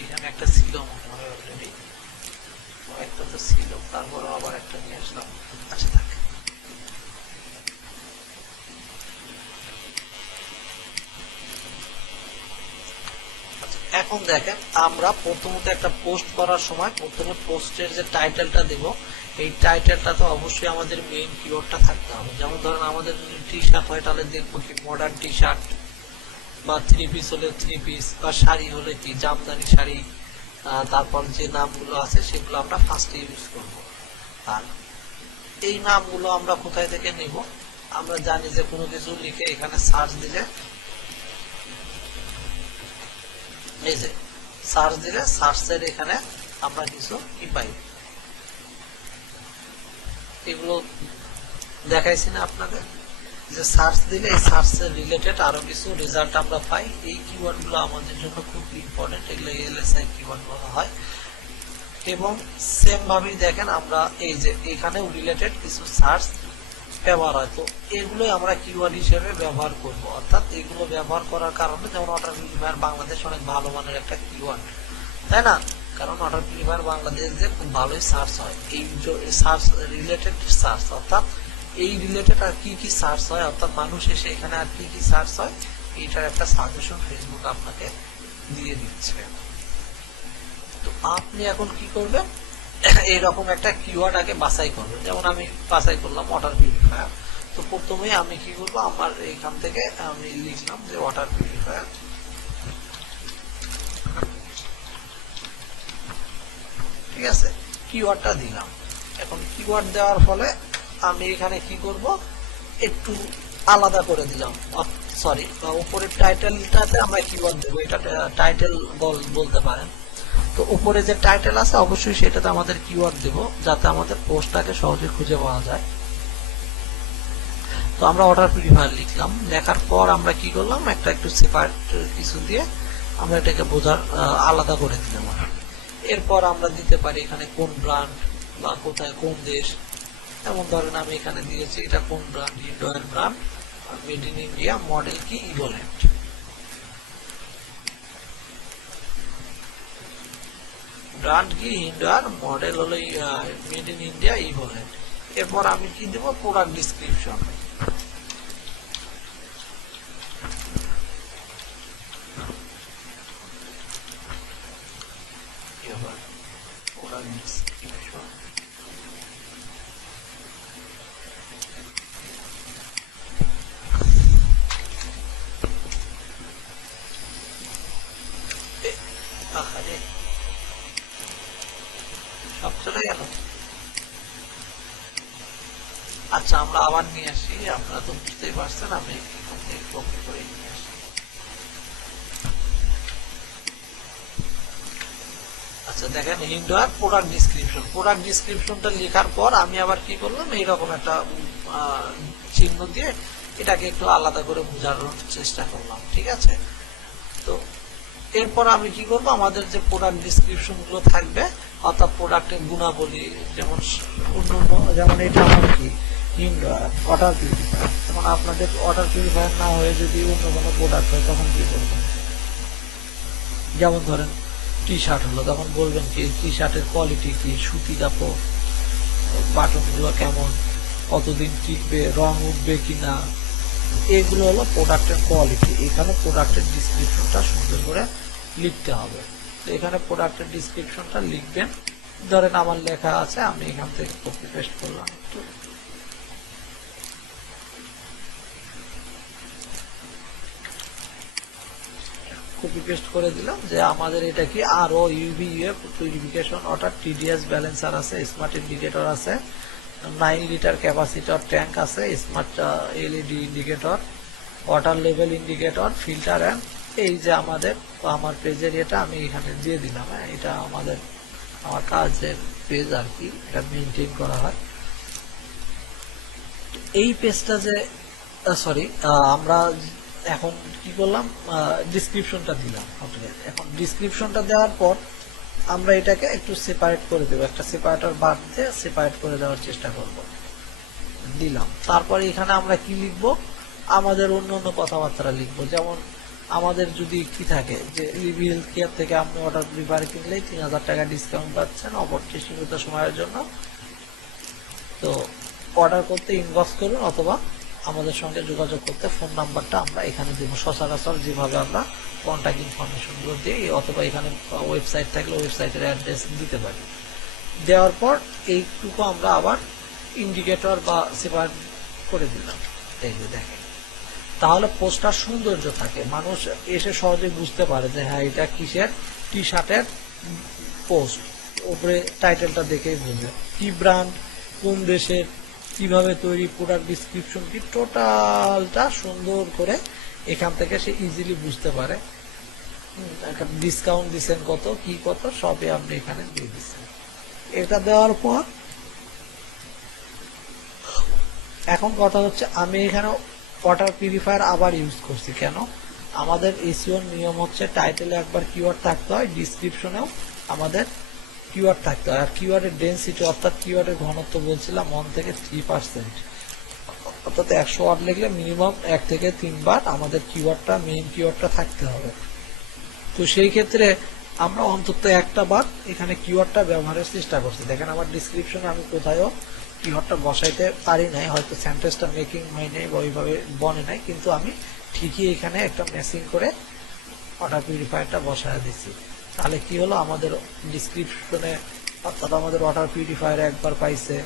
এখানে একটা ছিল মনে হয় অলরেডি, একটা তো ছিল, তারপরে আবার একটা নিয়ে আসলাম। আচ্ছা থাক। এখন দেখেন আমরা প্রথমত একটা পোস্ট করার সময় প্রথমে পোস্টের যে টাইটেলটা দেব, এই টাইটেলটা তো অবশ্যই আমাদের মেইন কিওয়ার্ডটা থাকতে হবে। যেমন ধরেন আমাদের যদি টি শার্ট হয় তাহলে দেখবো কি মডার্ন টি শার্ট, বা থ্রি পিস হলে থ্রি পিস, বা শাড়ি হলে কি জামদানি শাড়ি। তারপর যে নামগুলো আছে সেগুলো আমরা ফার্স্টে ইউজ করব। আর এই নামগুলো আমরা কোথায় থেকে নিব? আমরা জানি যে কোনো কিছু লিখে এখানে সার্চ দিলে, এই যে সার্চ দিলে সার্চের এখানে আমরা কিছু কি পাই, এগুলো দেখাইছি না আপনাদের, যে সার্চ দিলে এই সার্চের রিলেটেড আরো কিছু রেজাল্ট আমরা পাই। এই কিওয়ার্ড গুলো আমাদের জন্য খুব ইম্পর্টেন্ট, এগুলো এলএসআই কিওয়ার্ড বলা হয়। এবং সেম ভাবেই দেখেন আমরা এই যে এখানে রিলেটেড কিছু সার্চ ব্যবহার হয়, তো এগুলো আমরা কিওয়ার্ড হিসেবে ব্যবহার করব। অর্থাৎ এগুলো ব্যবহার করার কারণে, যেমন ওয়াটার পিউরিফায়ার বাংলাদেশ অনেক ভালো মানের একটা কিওয়ার্ড, তাই না? কারণ ওয়াটার পিউরিফায়ার বাংলাদেশ যে খুব ভালোই সার্চ হয়, এই সার্চ রিলেটেড সার্চ, অর্থাৎ এই রিলেটেড আর কি কি সার্চ হয়, অর্থাৎ মানুষ এসে এখানে আর কি কি সার্চ হয়, এইটার একটা সাজেশন ফেসবুক আপনাকে দিয়ে দিচ্ছে। তো আপনি এখন কি করবেন, এইরকম একটা কিওয়ার্ড আগে বাছাই করবেন। যেমন আমি বাছাই করলাম ওয়াটার পিউরিফায়ার। তো প্রথমেই আমি কি করবো, আমার এখান থেকে আমি লিখলাম যে ওয়াটার পিউরিফায়ার, ঠিক আছে, কিওয়ার্ডটা দিলাম। এখন কিওয়ার্ড দেওয়ার ফলে আমি এখানে কি করব, একটু আলাদা করে দিলাম, সরি, উপরের টাইটেলটাতে আমরা কিওয়ার্ড দেবো, এটা টাইটেল বলতে পারেন। তো উপরে যে টাইটেল আছে অবশ্যই সেটাতে আমাদের কিওয়ার্ড দেব, যাতে আমাদের পোস্টটাকে সহজে খুঁজে পাওয়া যায়। তো আমরা ওয়াটার পিউরিফায়ার লিখলাম, লেখার পর আমরা কি করলাম, একটা একটু সেপারেট কিছু দিয়ে আমরা এটাকে বোঝার আলাদা করে দিলাম। এরপর আমরা দিতে পারি এখানে কোন ব্র্যান্ড বা কোথায় কোন দেশ। যেমন ধরেন আমি এখানে দিয়েছি এটা কোন ব্র্যান্ড, ইন্ডোয়ার brand, made in India, model কি ইভোলেন্ট। ব্র্যান্ড কি ইন্ডোয়ার, মডেল হলো মেড ইন ইন্ডিয়া ইভোলেন্ট। এরপর আমি কি দেব, প্রোডাক্ট ডিসক্রিপশন। প্রোডাক্ট ডিসক্রিপশন সব চলে গেল। আচ্ছা আমরা আবার নিয়ে আসি, আপনারা তো বুঝতেই পারছেন, আমি কপি করে নিয়ে আসি। আচ্ছা দেখেন ইন্ডোয়ার প্রোডাক্ট ডিসক্রিপশন, প্রোডাক্ট ডিসক্রিপশনটা লেখার পর আমি আবার কি করলাম, এইরকম একটা চিহ্ন দিয়ে এটাকে একটু আলাদা করে বোঝানোর চেষ্টা করলাম, ঠিক আছে। তো এরপর আমি কি করব, আমাদের যে প্রোডাক্ট ডিসক্রিপশন গুলো থাকবে, অর্থাৎ প্রোডাক্টের গুণাবলী, যেমন অন্যান্য, যেমন এটা আমার কি ইন্ডোয়ার ওয়াটার পিউরিফায়ার, যেমন আপনাদের ওয়াটার পিউরিফায়ার না হয়ে যদি অন্য কোনো প্রোডাক্ট হয় তখন কি করবেন, যেমন ধরেন টি শার্ট হলো, তখন বলবেন কি টি শার্টের কোয়ালিটি কি, সুতি কাপড়, বাটন গুলো কেমন, কতদিন টিকবে, রং উঠবে কিনা, এগুলো হলো প্রোডাক্টের কোয়ালিটি। এখানে প্রোডাক্টের ডিসক্রিপশনটা সুন্দর করে লিখতে হবে। তো এখানে প্রোডাক্টের ডিসক্রিপশনটা লিখবেন, ধরেন আমার লেখা আছে, আমি এখান থেকে কপি পেস্ট করলাম, একটু কপি পেস্ট করে দিলাম যে আমাদের এটা কি R O UVF purification water, TDS balancer আছে, স্মার্ট ইন্ডিকেটর আছে, 9 লিটার ক্যাপাসিটর ট্যাঙ্ক আছে, smart LED indicator, water level indicator, filter and এই যে আমাদের আমার পেজের এটা আমি এখানে দিয়ে দিলাম। এটা আমাদের আমার কাজের পেজ আর কি, এটা মেনটেন করা হয়। এই পেজটা যে সরি আমরা এখন কি করলাম, ডিসক্রিপশনটা দিলাম। ওকে, এখন ডিসক্রিপশনটা দেওয়ার পর আমরা এটাকে একটু সেপারেট করে দেবো, একটা সেপারেটর বার দিয়ে সেপারেট করে দেওয়ার চেষ্টা করব। দিলাম, তারপরে এখানে আমরা কি লিখব, আমাদের অন্য অন্য কথাবার্তা লিখবো। যেমন আমাদের যদি কি থাকে যে লিভি হেলথ কেয়ার থেকে আপনি ওয়াটার পিউরিফায়ার কিনলেই 3000 টাকা ডিসকাউন্ট পাচ্ছেন অপরটি সীমিত সময়ের জন্য। তো অর্ডার করতে ইনবক্স করুন অথবা আমাদের সঙ্গে যোগাযোগ করতে ফোন নাম্বারটা আমরা এখানে দেবো, সচরাচর যেভাবে আমরা কন্ট্যাক্ট ইনফরমেশনগুলো দিই, অথবা এখানে ওয়েবসাইট থাকলে ওয়েবসাইটের অ্যাড্রেস দিতে পারি। দেওয়ার পর এইটুকু আমরা আবার ইন্ডিকেটর বা সেপারেট করে দিলাম। এই যে দেখেন, তাহলে পোস্টার সৌন্দর্য থাকে, মানুষ এসে সহজে বুঝতে পারে যে হ্যাঁ এটা কিসের টি শার্টের পোস্ট, উপরে টাইটেলটা দেখেই বুঝবে কি ব্র্যান্ড, কোন দেশের, কিভাবে তৈরি, প্রোডাক্ট ডিসক্রিপশন কি, টোটালটা সুন্দর করে এখান থেকে সে ইজিলি বুঝতে পারে। ডিসকাউন্ট দিচ্ছেন কত, কি কত, সবই আপনি এখানে দিয়ে দিচ্ছেন। এটা দেওয়ার পর এখন কথা হচ্ছে, আমি এখানে ওয়াটার পিউরিফায়ার আবার ইউজ করছি কেন, আমাদের এসইওর নিয়ম হচ্ছে টাইটেলে একবার কিওয়ার্ড থাকতে হয়, ডিসক্রিপশনেও আমাদের কিওয়ার্ড থাকতে হয়। আর কিওয়ার্ডের ডেন্সিটি অর্থাৎ কিওয়ার্ডের ঘনত্ব বলছিলাম 1 থেকে 3%, অর্থাৎ 100 ওয়ার্ড লিখলে মিনিমাম 1 থেকে 3 বার আমাদের কিওয়ার্ডটা, মেইন কিওয়ার্ডটা থাকতে হবে। তো সেই ক্ষেত্রে আমরা অন্তত একটা বার এখানে কিওয়ার্ডটা ব্যবহারের চেষ্টা করছি। দেখেন আমার ডিসক্রিপশনে আমি কোথায়ও কিওয়ার্ডটা বসাইতে পারি নাই, হয়তো সেন্টেন্সটা মেকিং হয় নাই বা ওইভাবে বনে নাই, কিন্তু আমি ঠিকই এখানে একটা মেসিং করে ওয়াটার পিউরিফায়ারটা বসায় দিচ্ছি। তাহলে কি হলো, আমাদের ডিসক্রিপশনে অর্থাৎ আমাদের ওয়াটার পিউরিফায়ার একবার পাইছে,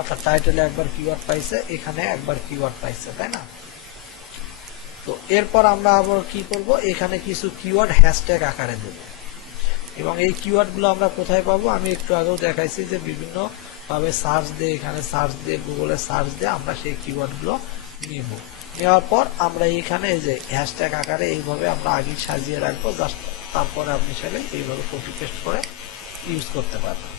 অর্থাৎ টাইটেলে একবার কিওয়ার্ড পাইছে, এখানে একবার কিওয়ার্ড পাইছে, তাই না? তো এরপর আমরা আবার কি করব, এখানে কিছু কিওয়ার্ড হ্যাশট্যাগ আকারে দেব, এবং এই কিওয়ার্ড গুলো আমরা কোথায় পাবো, আমি একটু আগেও দেখাইছি যে বিভিন্ন ভাবে সার্চ দিয়ে, এখানে সার্চ দিয়ে, গুগলে সার্চ দিয়ে আমরা সেই কিওয়ার্ড গুলো নিব। নেওয়ার পর আমরা এখানে এই যে হ্যাশট্যাগ আকারে এইভাবে আমরা আগে সাজিয়ে রাখবো, জাস্ট তারপরে আপনি চাইলে এইভাবে কপি পেস্ট করে ইউজ করতে পারবেন।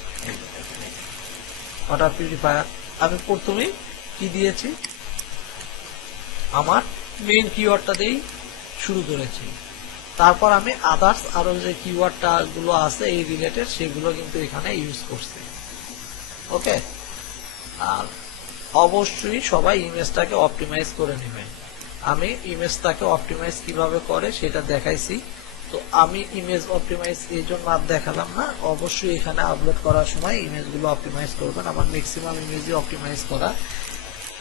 ওয়াটার পিউরিফায়ার আমি প্রথমেই কি দিয়েছি, আমার মেইন কিওয়ার্ডটা দিয়েই শুরু করেছি, তারপর আমি আদার্স আরো যে কিওয়ার্ডটা গুলো আছে এই রিলেটেড সেগুলো কিন্তু এখানে ইউজ করছি। ওকে, আর অবশ্যই সবাই ইমেজটাকে অপটিমাইজ করে নেবেন। আমি ইমেজটাকে অপটিমাইজ কিভাবে করে সেটা দেখাইছি। তো আমি ইমেজ অপটিমাইজ এই জন্য আর দেখালাম না, অবশ্যই এখানে আপলোড করার সময় ইমেজগুলো অপটিমাইজ করবেন। আমার ম্যাক্সিমাম ইমেজই অপটিমাইজ করা,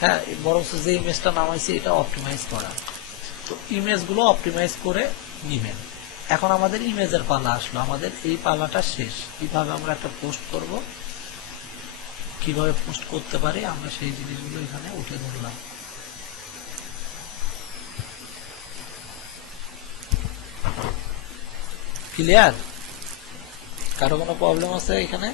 হ্যাঁ, বরং যে ইমেজটা নামাইছি এটা অপটিমাইজ করা। তো ইমেজগুলো অপটিমাইজ করে নিবেন। এখন আমাদের ইমেজের পালা আসলো, আমাদের এই পালাটা শেষ। কিভাবে আমরা একটা পোস্ট করব, কিভাবে পোস্ট করতে পারি, আমরা সেই জিনিসগুলো এখানে উঠে ধরলাম। ক্লিয়ার? কারো কোনো প্রবলেম আছে এখানে?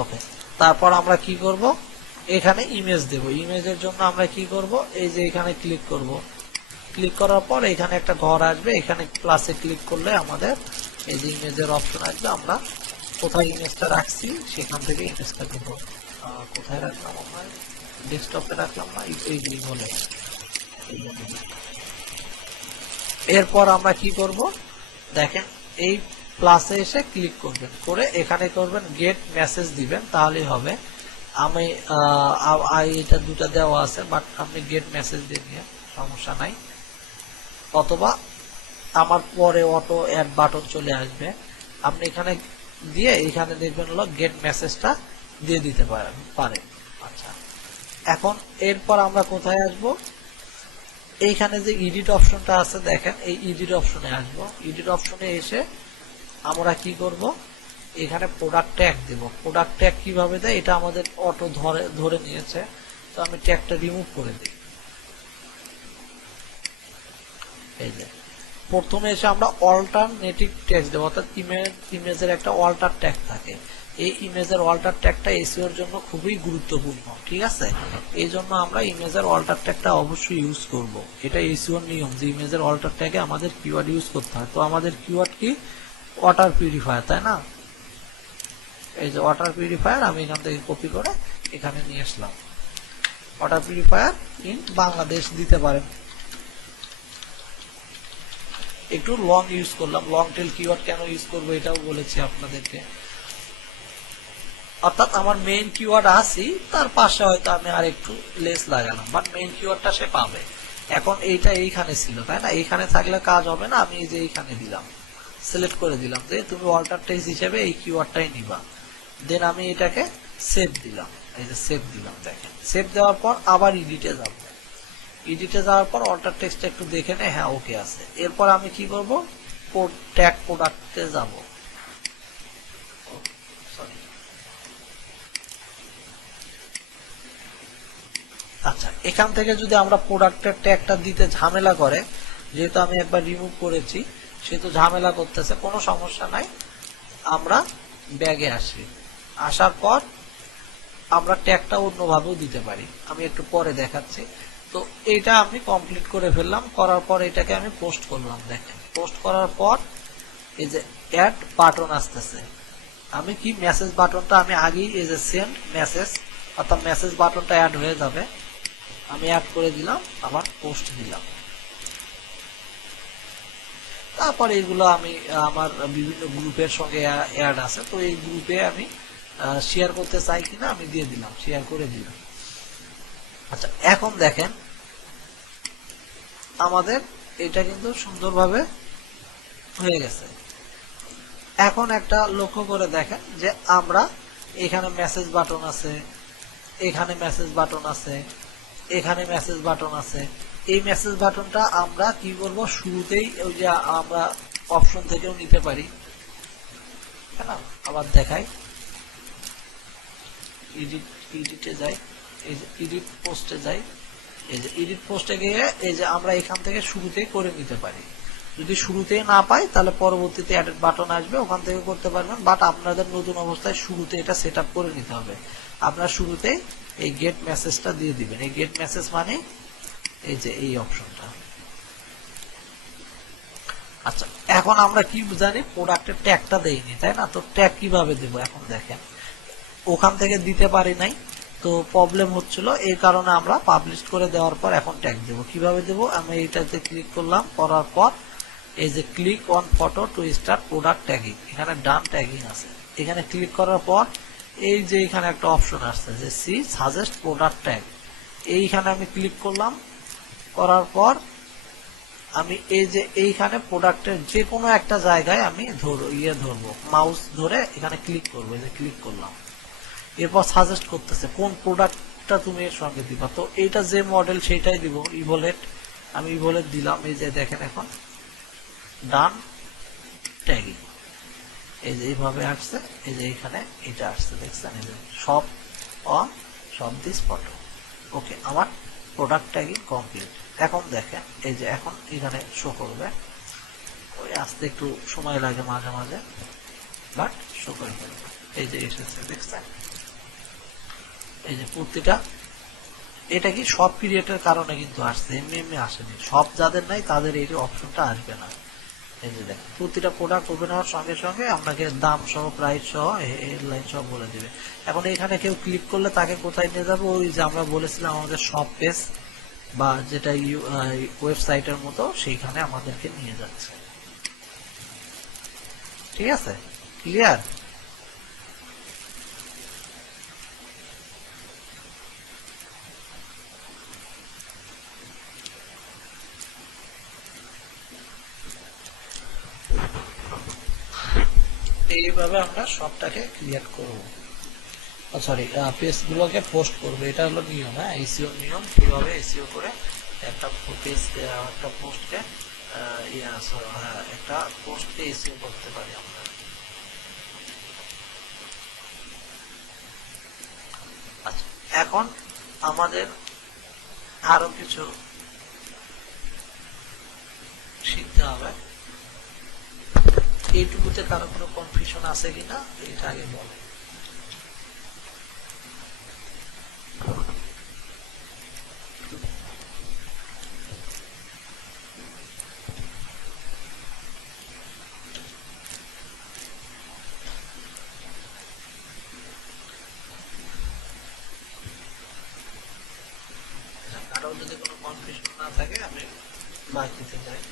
ওকে, তারপর আমরা কি করব, এখানে ইমেজ দেব। ইমেজের জন্য আমরা কি করব, এই যে এখানে ক্লিক করব, ক্লিক করার পর এখানে একটা ঘর আসবে, এখানে প্লাসে ক্লিক করলে আমাদের এই যে ইমেজের অপশন আসবে। আমরা কোথায় ইমেজটা রাখছি সেখান থেকে ইমেজটা দেব। কোথায় রাখলাম, আমরা ডেস্কটপে রাখলাম না, এই যে বলে। এরপর আমরা কি করব, দেখেন এই প্লাসে এসে ক্লিক করবেন, করে এখানে করবেন গেট মেসেজ দিবেন, তাহলেই হবে। আমি এটা দুটা দেওয়া আছে, বাট আপনি গেট মেসেজ দিয়ে নিয়ে সমস্যা নাই। অথবা আমার পরে অটো অ্যাড বাটন চলে আসবে, আপনি এখানে দিয়ে এখানে দেখবেন হলো গেট মেসেজটা দিয়ে দিতে পারেন। আচ্ছা, এখন এরপর আমরা কোথায় আসব, এইখানে যে এডিট অপশনটা আছে দেখেন, এই এডিট অপশনে আসবো। এডিট অপশনে এসে আমরা কি করব, এখানে প্রোডাক্ট ট্যাগ দেব। প্রোডাক্ট ট্যাগ কিভাবে দেয়, এটা আমাদের অটো ধরে নিয়েছে, তো আমি ট্যাগটা রিমুভ করে দিই। এই যে প্রথমে এসে আমরা অল্টারনেটিভ টেক্সট দেব, অর্থাৎ ইমেজের একটা অল্টার ট্যাগ থাকে, এই ইমেজের অল্টার ট্যাগটা এসইও এর জন্য খুবই গুরুত্বপূর্ণ, ঠিক আছে। এই জন্য আমরা ইমেজের অল্টার ট্যাগটা অবশ্যই ইউজ করব। এটা এসইও এর নিয়ম যে ইমেজের অল্টার ট্যাগে আমাদের কিওয়ার্ড ইউজ করতে হয়। তো আমাদের কিওয়ার্ড কি, ওয়াটার পিউরিফায়ার, তাই না? এই যে ওয়াটার পিউরিফায়ার আমি এখান থেকে কপি করে এখানে নিয়ে আসলাম। ওয়াটার পিউরিফায়ার ইন বাংলাদেশ দিতে পারেন। একটু লং ইউজ করলাম, লং টেল কিওয়ার্ড কেন ইউজ করবো এটাও বলেছি আপনাদেরকে। অর্থাৎ আমার মেইন কিওয়ার্ড আছে, তার পাশে হয়তো আমি আর একটু লেস লাগালাম, বাট মেইন কিওয়ার্ডটা সে পাবে। এখন এইটা এইখানে ছিল, তাই না? এইখানে থাকলে কাজ হবে না, আমি এই যে এইখানে দিলাম, সিলেক্ট করে দিলাম যে তুমি অল্টার টেক্সট হিসেবে এই কিওয়ার্ডটাই নিবা। দেন আমি এটাকে সেভ দিলাম, এই যে সেভ দিলাম। দেখেন সেভ দেওয়ার পর আবার এডিটে যাব। এডিটে যাওয়ার পর অল্টার টেক্সটটা একটু দেখে নে, হ্যাঁ ওকে আছে। এরপর আমি কি করব, ট্যাগ প্রোডাক্টে যাব। আচ্ছা, এখান থেকে যদি আমরা প্রোডাক্টের ট্যাগটা দিতে ঝামেলা করে, যেহেতু আমি একবার রিমুভ করেছি সেহেতু ঝামেলা করতেছে, কোনো সমস্যা নাই। আমরা ব্যাগে আসি, আসার পর আমরা ট্যাগটা অন্যভাবেও দিতে পারি, আমি একটু পরে দেখাচ্ছি। তো এইটা আমি কমপ্লিট করে ফেললাম, করার পর এটাকে আমি পোস্ট করলাম। দেখেন পোস্ট করার পর এই যে অ্যাড বাটন আসতেছে। আমি কি মেসেজ বাটনটা আমি আগেই এই যে সেন্ড মেসেজ, অর্থাৎ মেসেজ বাটনটা অ্যাড হয়ে যাবে, আমি অ্যাড করে দিলাম, আবার পোস্ট দিলাম। তারপরে এগুলো আমি আমার বিভিন্ন গ্রুপের সঙ্গে অ্যাড আছে, তো এই গ্রুপে আমি শেয়ার করতে চাই কিনা আমি দিয়ে দিলাম, শেয়ার করে দিলাম। আচ্ছা, এখন দেখেন আমাদের এটা কিন্তু সুন্দরভাবে হয়ে গেছে। এখন একটা লক্ষ্য করে দেখেন যে আমরা এখানে মেসেজ বাটন আছে, এখানে মেসেজ বাটন আছে, এখানে মেসেজ বাটন আছে। এই মেসেজ বাটনটা আমরা কি করব, শুরুতেই ওই যে আমরা অপশন থেকেও নিতে পারি, তাই না? আবার দেখাই, এডিটে যাই, এই যে এডিট পোস্টে যাই, এই যে এডিট পোস্টে গিয়ে এই যে আমরা এখান থেকে শুরুতেই করে নিতে পারি। যদি শুরুতেই না পাই তাহলে পরবর্তীতে অ্যাডেড বাটন আসবে, ওখান থেকে করতে পারবেন। বাট আপনাদের নতুন অবস্থায় শুরুতে এটা সেট আপ করে নিতে হবে। আপনার শুরুতেই এই গেট মেসেজটা দিয়ে দিবেন। এই গেট মেসেজ মানে এই যে এই অপশনটা। আচ্ছা, এখন আমরা কি জানি, প্রোডাক্টের ট্যাগটা দেইনি, তাই না? তো ট্যাগ কিভাবে দেব এখন দেখেন, ওখান থেকে দিতে পারি নাই, তো প্রবলেম হচ্ছিল, এই কারণে আমরা পাবলিশ করে দেওয়ার পর এখন ট্যাগ দেব। কিভাবে দেব, আমি এইটাতে ক্লিক করলাম, করার পর এই যে click on photo to start product tagging, এখানে ডান ট্যাগিং আছে। এখানে ক্লিক করার পর এই যে এখানে একটা অপশন আসছে যে সি সাজেস্ট প্রোডাক্ট ট্যাগ, এইখানে আমি ক্লিক করলাম। করার পর আমি এই যে এইখানে প্রোডাক্টের যে কোনো একটা জায়গায় আমি ধরবো, মাউস ধরে এখানে ক্লিক করবো, এই যে ক্লিক করলাম। এরপর সাজেস্ট করতেছে কোন প্রোডাক্টটা তুমি এর সঙ্গে দিবা। তো এইটা যে মডেল সেইটাই দিব, ইভোলেট, আমি ইভোলেট দিলাম। এই যে দেখেন এখন ডান ট্যাগিং, এই যে এইভাবে আসছে, এই যে এখানে এটা আসছে, দেখছেন, এই যে সব অন সব দিস ফটো। ওকে, আমার প্রোডাক্ট ট্যাগিং কমপ্লিট। এখন দেখেন এই যে এখন এখানে শো করবে, ওই আসতে একটু সময় লাগে মাঝে মাঝে, বাট শো করে ফেলবে। এই যে এসেছে, দেখছেন, এই যে প্রতিটা, এটা কি সব পিরিয়ডের কারণে কিন্তু আসছে, এমনি এমনি আসেনি। সব যাদের নাই তাদের এই অপশনটা আসবে না। এই যে দেখেন প্রতিটা প্রোডাক্ট ওপেন হওয়ার সঙ্গে সঙ্গে আপনাকে দাম সহ, প্রাইস সহ, হেডলাইন সহ বলে দিবে। এখন এখানে কেউ ক্লিক করলে তাকে কোথায় নিয়ে যাবে, ওই যে আমরা বলেছিলাম আমাদের শপ পেজ বা যেটা ওয়েবসাইটের মতো, সেইখানে আমাদেরকে নিয়ে যাচ্ছে। ঠিক আছে, ক্লিয়ার? এইভাবে আমরা সবটাকে ক্রিয়েট করব, সরি পেজ গুলোকে পোস্ট করবো। এটা হলো নিয়ম, হ্যাঁ, এসইও নিয়ম, কিভাবে এসইও করে একটা পেজ, একটা পোস্টকে একটা পোস্টকে এসইও করতে পারি আমরা। আচ্ছা, এখন আমাদের আরো কিছু শিখতে হবে। এইটুকুতে কারো কোনো কনফিউশন আছে কিনা এটা আগে বলে। থাকে আমি বাকিতে যাই।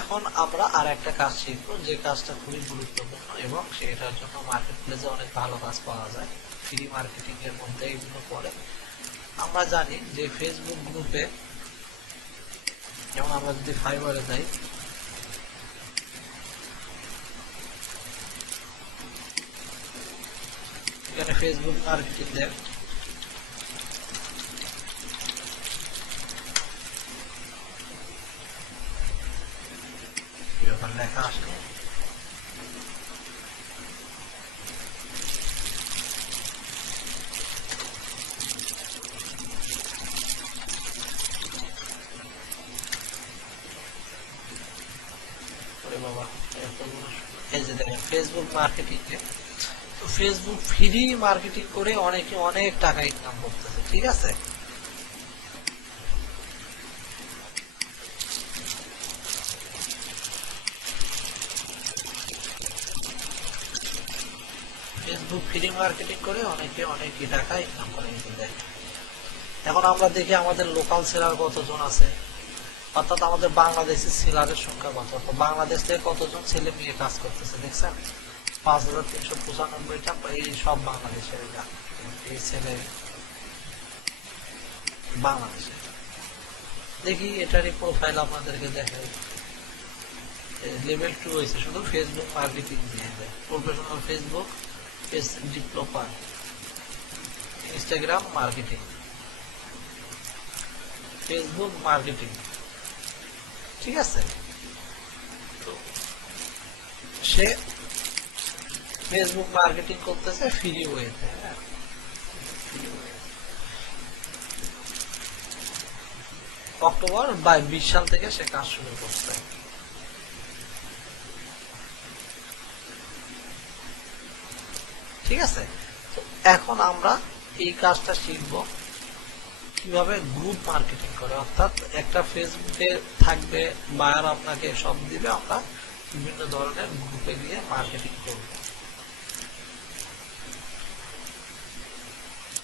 এখন আমরা আর একটা কাজ শিখবো, যে কাজটা খুবই গুরুত্বপূর্ণ এবং সেটার জন্য মার্কেট প্লেসে অনেক ভালো কাজ পাওয়া যায়। ফ্রি মার্কেটিং এর মধ্যে এগুলো পড়ে। আমরা জানি যে ফেসবুক গ্রুপে, যেমন আমরা যদি ফাইবারে যাই, এখানে ফেসবুক মার্কেটিং দেয়, লেখা আসে বাবা, এই যে দেখেন ফেসবুক মার্কেটিং এ, তো ফেসবুক ফ্রি মার্কেটিং করে অনেকে অনেক টাকা ইনকাম করতেছে। ঠিক আছে, ফেসবুক ফ্রি মার্কেটিং করে অনেকে অনেক টাকা ইনকাম করে। এখন আমরা দেখি আমাদের লোকাল সেলার কতজন আছে, অর্থাৎ আমাদের বাংলাদেশের সেলারের সংখ্যা কত, বাংলাদেশ থেকে কতজন ছেলে মেয়ে কাজ করতেছে দেখছেন, 5395টা, এই সব বাংলাদেশের এই ছেলে বাংলাদেশে। দেখি এটারই প্রোফাইল আপনাদেরকে দেখাই। লেভেল 2 হয়েছে শুধু ফেসবুক মার্কেটিং দিয়ে দেয়, professional Facebook diploma, Instagram marketing, Facebook marketing. ঠিক আছে, তো সে ফেসবুক মার্কেটিং করতেছে ফ্রি ওয়েতে। অক্টোবর 20 সাল থেকে সে কাজ শুরু করছে। ঠিক আছে, তো এখন আমরা এই কাজটা শিখব কিভাবে গ্রুপ মার্কেটিং করে, অর্থাৎ একটা ফেসবুকে থাকবে, বায়ার আপনাকে সব দিবে, আমরা বিভিন্ন ধরনের গ্রুপে গিয়ে মার্কেটিং করব।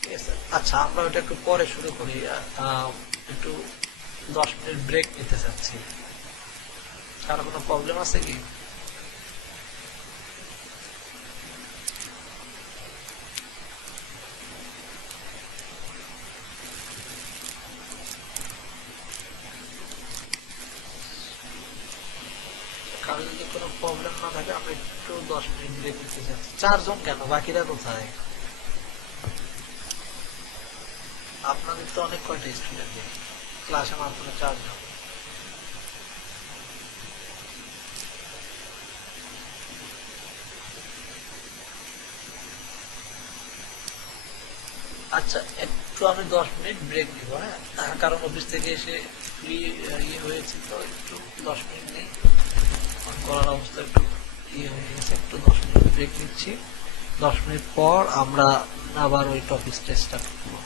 ঠিক আছে, আচ্ছা আমরা ওটা একটু পরে শুরু করি, একটু 10 মিনিট ব্রেক নিতে চাচ্ছি। কারো কোনো প্রবলেম আছে কি? কারো যদি কোনো প্রবলেম না থাকে আমরা একটু 10 মিনিট ব্রেক নিতে চাচ্ছি। 4 জন কেন, বাকিরা কোথায়? আপনাদের তো অনেক কয়টা স্টুডেন্ট ক্লাসে, মাত্র 4 জন। আচ্ছা একটু আমি 10 মিনিট ব্রেক নিব, হ্যাঁ, কারণ অফিস থেকে এসে ফ্রি ইয়ে হয়েছে, তো একটু 10 মিনিট নেই, করার অবস্থা একটু ইয়ে হয়ে গেছে, একটু 10 মিনিট ব্রেক নিচ্ছি। 10 মিনিট পর আমরা আবার ওই টপিক স্টার্ট করবো।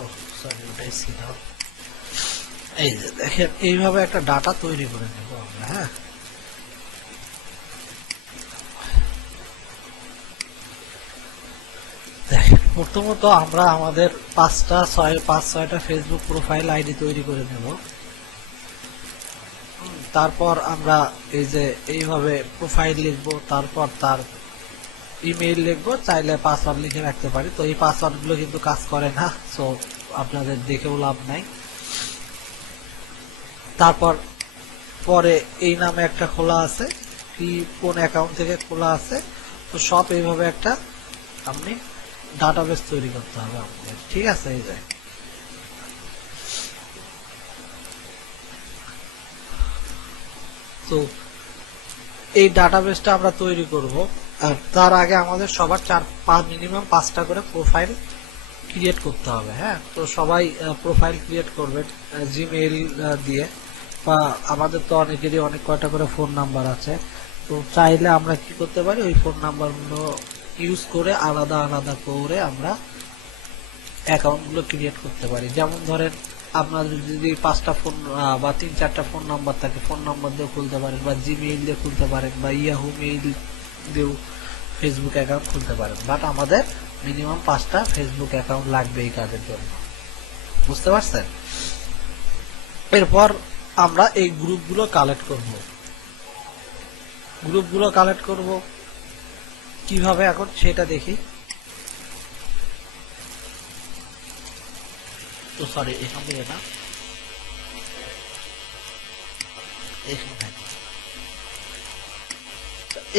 ও সরি, ওটাই ছিল। এই যে দেখেন এইভাবে একটা ডাটা তৈরি করে নেব আমরা। হ্যাঁ, দেখেন প্রথমত আমরা আমাদের 5-6টা ফেসবুক প্রোফাইল আইডি তৈরি করে নেব। তারপর আমরা এই যে এইভাবে প্রোফাইল লিখবো, তারপর তার ইমেইল লিখবো, চাইলে পাসওয়ার্ড লিখে রাখতে পারি। তো এই পাসওয়ার্ড গুলো কিন্তু কাজ করে না, সো আপনাদের দেখেও লাভ নাই। তারপর পরে এই নামে একটা খোলা আছে, কি কোন অ্যাকাউন্ট থেকে খোলা আছে, তো সব এইভাবে একটা আপনি ডাটাবেস তৈরি করতে হবে আমাদের, ঠিক আছে। এই যে তো এই ডাটাবেসটা আমরা তৈরি করব। আর তার আগে আমাদের সবার মিনিমাম 5টা করে প্রোফাইল ক্রিয়েট করতে হবে। হ্যাঁ, তো সবাই প্রোফাইল ক্রিয়েট করবেন জিমেইল দিয়ে, বা আমাদের তো অনেকেরই অনেক কয়টা করে ফোন নাম্বার আছে। তো চাইলে আমরা কি করতে পারি, ওই ফোন নাম্বারগুলো ইউজ করে আলাদা আলাদা করে আমরা অ্যাকাউন্টগুলো ক্রিয়েট করতে পারি। যেমন ধরেন আপনাদের যদি 5টা ফোন বা 3-4টা ফোন নাম্বার থাকে, ফোন নাম্বার দিয়ে খুলতে পারেন, বা জিমেইল দিয়ে খুলতে পারেন, বা ইয়াহু মেইল দিয়েও ফেসবুক অ্যাকাউন্ট খুলতে পারেন। বাট আমাদের মিনিমাম 5টা ফেসবুক অ্যাকাউন্ট লাগবে এই কাজের জন্য, বুঝতে পারছেন। এরপর আমরা এই গ্রুপগুলো কালেক্ট করব কিভাবে এখন সেটা দেখি। তো সরি, এখান থেকে না,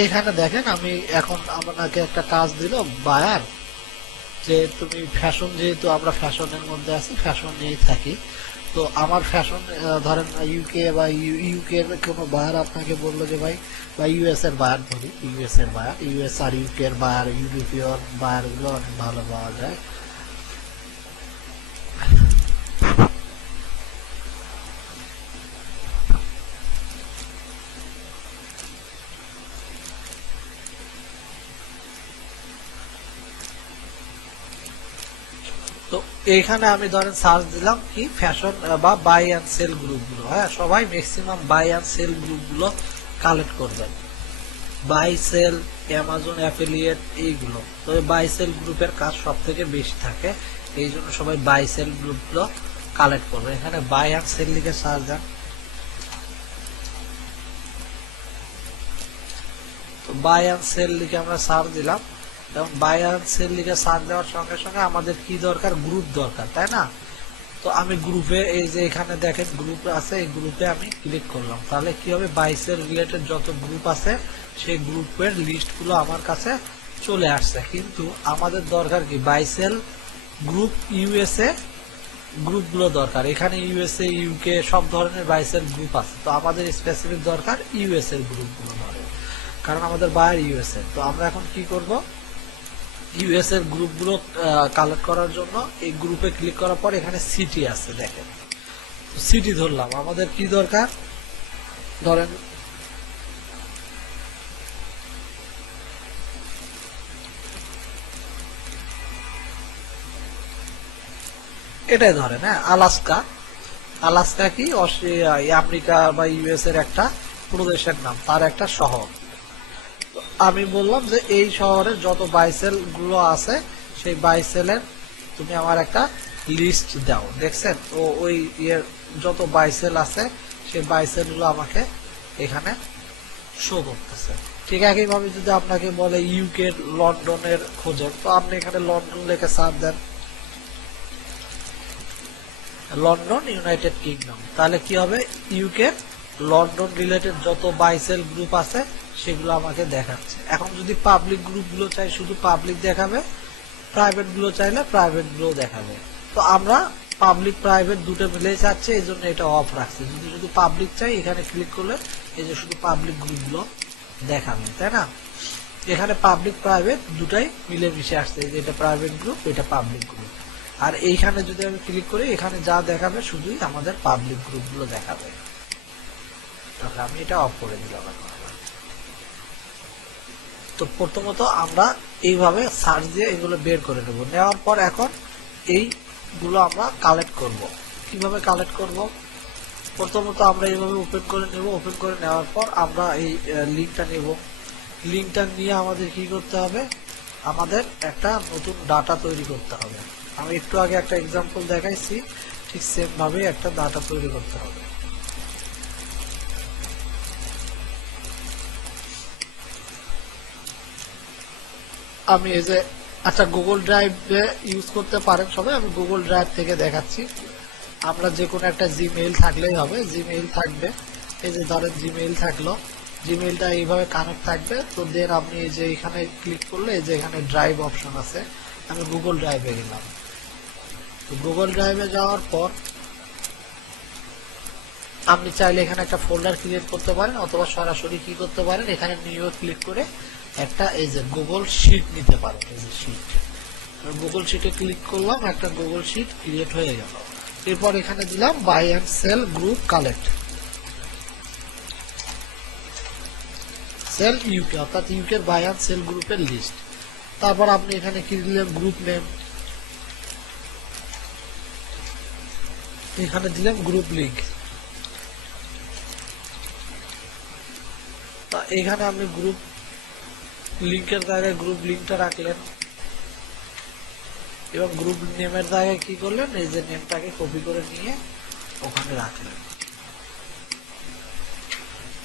এখানে দেখেন আমি এখন আপনাকে একটা কাজ দিল বায়ার, যে তুমি ফ্যাশন, যেহেতু আমরা ফ্যাশনের মধ্যে আছি, ফ্যাশন নিয়েই থাকি, তো আমার ফ্যাশন ধরেন ইউকে বা ইউকে এর কোনো বায়ার আপনাকে বললো যে ভাই, বা ইউএস এর বায়ার ধরি, ইউএস এর বায়ার, ইউএস আর ইউকে এর বায়ার, ইউরোপীয় বায়ার গুলো অনেক ভালো পাওয়া যায়। তো এইখানে আমি ধরেন সার্চ দিলাম কি ফ্যাশন বা বাই অ্যান্ড সেল গ্রুপগুলো। হ্যাঁ, সবাই ম্যাক্সিমাম বাই অ্যান্ড সেল গ্রুপগুলো কালেক্ট করবেন, বাই সেল, অ্যামাজন অ্যাফিলিয়েট, এইগুলো। তো বাই সেল গ্রুপের কাজ সব থেকে বেশি থাকে, এই জন্য সবাই বাই সেল গ্রুপগুলো কালেক্ট করবে। এখানে বাই অ্যান্ড সেল লিখে সার্চ দেন, তো বাই অ্যান্ড সেল লিখে আমরা সার্চ দিলাম, এবং বাই অ্যান্ড সেল লিখে সার্চ দেওয়ার সঙ্গে সঙ্গে আমাদের কি দরকার, গ্রুপ দরকার, তাই না। তো আমি গ্রুপে, এই যে এখানে দেখেন গ্রুপ আছে, এই গ্রুপে আমি ক্লিক করলাম, তাহলে কি হবে, বাই সেল রিলেটেড যত গ্রুপ আছে সেই গ্রুপের লিস্ট গুলো আমার কাছে চলে আসছে। কিন্তু আমাদের দরকার কি, বাই সেল গ্রুপ ইউএসএ গ্রুপগুলো দরকার। এখানে ইউএসএ ইউকে সব ধরনের বাই সেল গ্রুপ আছে, তো আমাদের স্পেসিফিক দরকার ইউএস এর গ্রুপগুলো ধরে, কারণ আমাদের বায়ার ইউএসএ। তো আমরা এখন কি করব, ইউএস এর গ্রুপগুলো কালেক্ট করার জন্য এই গ্রুপে ক্লিক করার পর এখানে সিটি আছে, দেখেন সিটি ধরলাম। আমাদের কি দরকার, ধরেন এটাই ধরেন, হ্যাঁ, আলাস্কা। আলাস্কা কি আমেরিকা বা ইউএস এর একটা প্রদেশের নাম, তার একটা শহর। আমি বললাম যে এই শহরের যত বাইসেল গুলো আছে সেই বাইসেলের তুমি আমার একটা লিস্ট দাও। দেখছেন, ও ওই ইয়ের যত বাইসেল আছে সেই বাইসেল গুলো আমাকে এখানে শো করতেছে। ঠিক একইভাবে যদি আপনাকে বলে ইউকে লন্ডনের খোঁজেন, তো আপনি এখানে লন্ডন লিখে সার্চ দেন, লন্ডন ইউনাইটেড কিংডম, তাহলে কি হবে, ইউকে লন্ডন রিলেটেড যত বাইসেল গ্রুপ আছে সেগুলো আমাকে দেখাচ্ছে। এখন যদি পাবলিক গ্রুপ গুলো চাই শুধু পাবলিক দেখাবে, প্রাইভেট গুলো চাইলে প্রাইভেট গুলো দেখাবে। তো আমরা পাবলিক প্রাইভেট দুটো মিলে চাচ্ছি, এই জন্য এটা অফ রাখছি। যদি শুধু পাবলিক চাই এখানে ক্লিক করলে এই যে শুধু পাবলিক গ্রুপ গুলো দেখাবে, তাই না। এখানে পাবলিক প্রাইভেট দুটাই মিলে মিশে আসছে, এই যে এটা প্রাইভেট গ্রুপ, এটা পাবলিক গ্রুপ। আর এইখানে যদি আমি ক্লিক করি এখানে যা দেখাবে শুধুই আমাদের পাবলিক গ্রুপ গুলো দেখাবে। আমি এটা অফ করে দিলাম। তো প্রথমত আমরা এইভাবে সার্চ দিয়ে এগুলো বের করে নেব। নেওয়ার পর এখন এই গুলো আমরা কালেক্ট করব। কিভাবে কালেক্ট করব? প্রথমত আমরা এইভাবে ওপেন করে নেব। ওপেন করে নেওয়ার পর আমরা এই লিঙ্কটা নেব। লিঙ্কটা নিয়ে আমাদের কি করতে হবে? আমাদের একটা নতুন ডাটা তৈরি করতে হবে। আমি একটু আগে একটা এক্সাম্পল দেখাইছি, ঠিক সেম ভাবে একটা ডাটা তৈরি করতে হবে। আমি এই যে আচ্ছা গুগল ড্রাইভে ইউজ করতে পারেন সবাই, আমি গুগল ড্রাইভ থেকে দেখাচ্ছি। আমরা যে কোনো একটা জিমেইল থাকলেই হবে, জিমেইল থাকবে। এই যে ধরেন জিমেইল থাকলো, জিমেইলটা এইভাবে কানেক্ট থাকবে। তো দেন আপনি এই যে এখানে ক্লিক করলে এই যে এখানে ড্রাইভ অপশন আছে, আমি গুগল ড্রাইভে গেলাম। তো গুগল ড্রাইভে যাওয়ার পর আপনি চাইলে এখানে একটা ফোল্ডার ক্রিয়েট করতে পারেন, অথবা সরাসরি কি করতে পারেন, এখানে নিউ ক্লিক করে একটা এই যে গুগল শিট নিতে পারেন। এই যে শিট, গুগল শিটে ক্লিক করলাম, একটা গুগল শিট ক্রিয়েট হয়ে গেল। এরপর এখানে দিলাম buy and sell group collect sell UK, অর্থাৎ ইউকের বাই এন্ড সেল গ্রুপের লিস্ট। তারপর আপনি এখানে কি দিলেন? গ্রুপ নেম, এখানে দিলাম গ্রুপ লিঙ্ক। তা এখানে আপনি গ্রুপ লিঙ্কের জায়গায় গ্রুপ লিঙ্কটা রাখলেন, এবং গ্রুপ নেমের জায়গায় কি করলেন? এই যে নেমটাকে কপি করে নিয়ে ওখানে রাখলেন।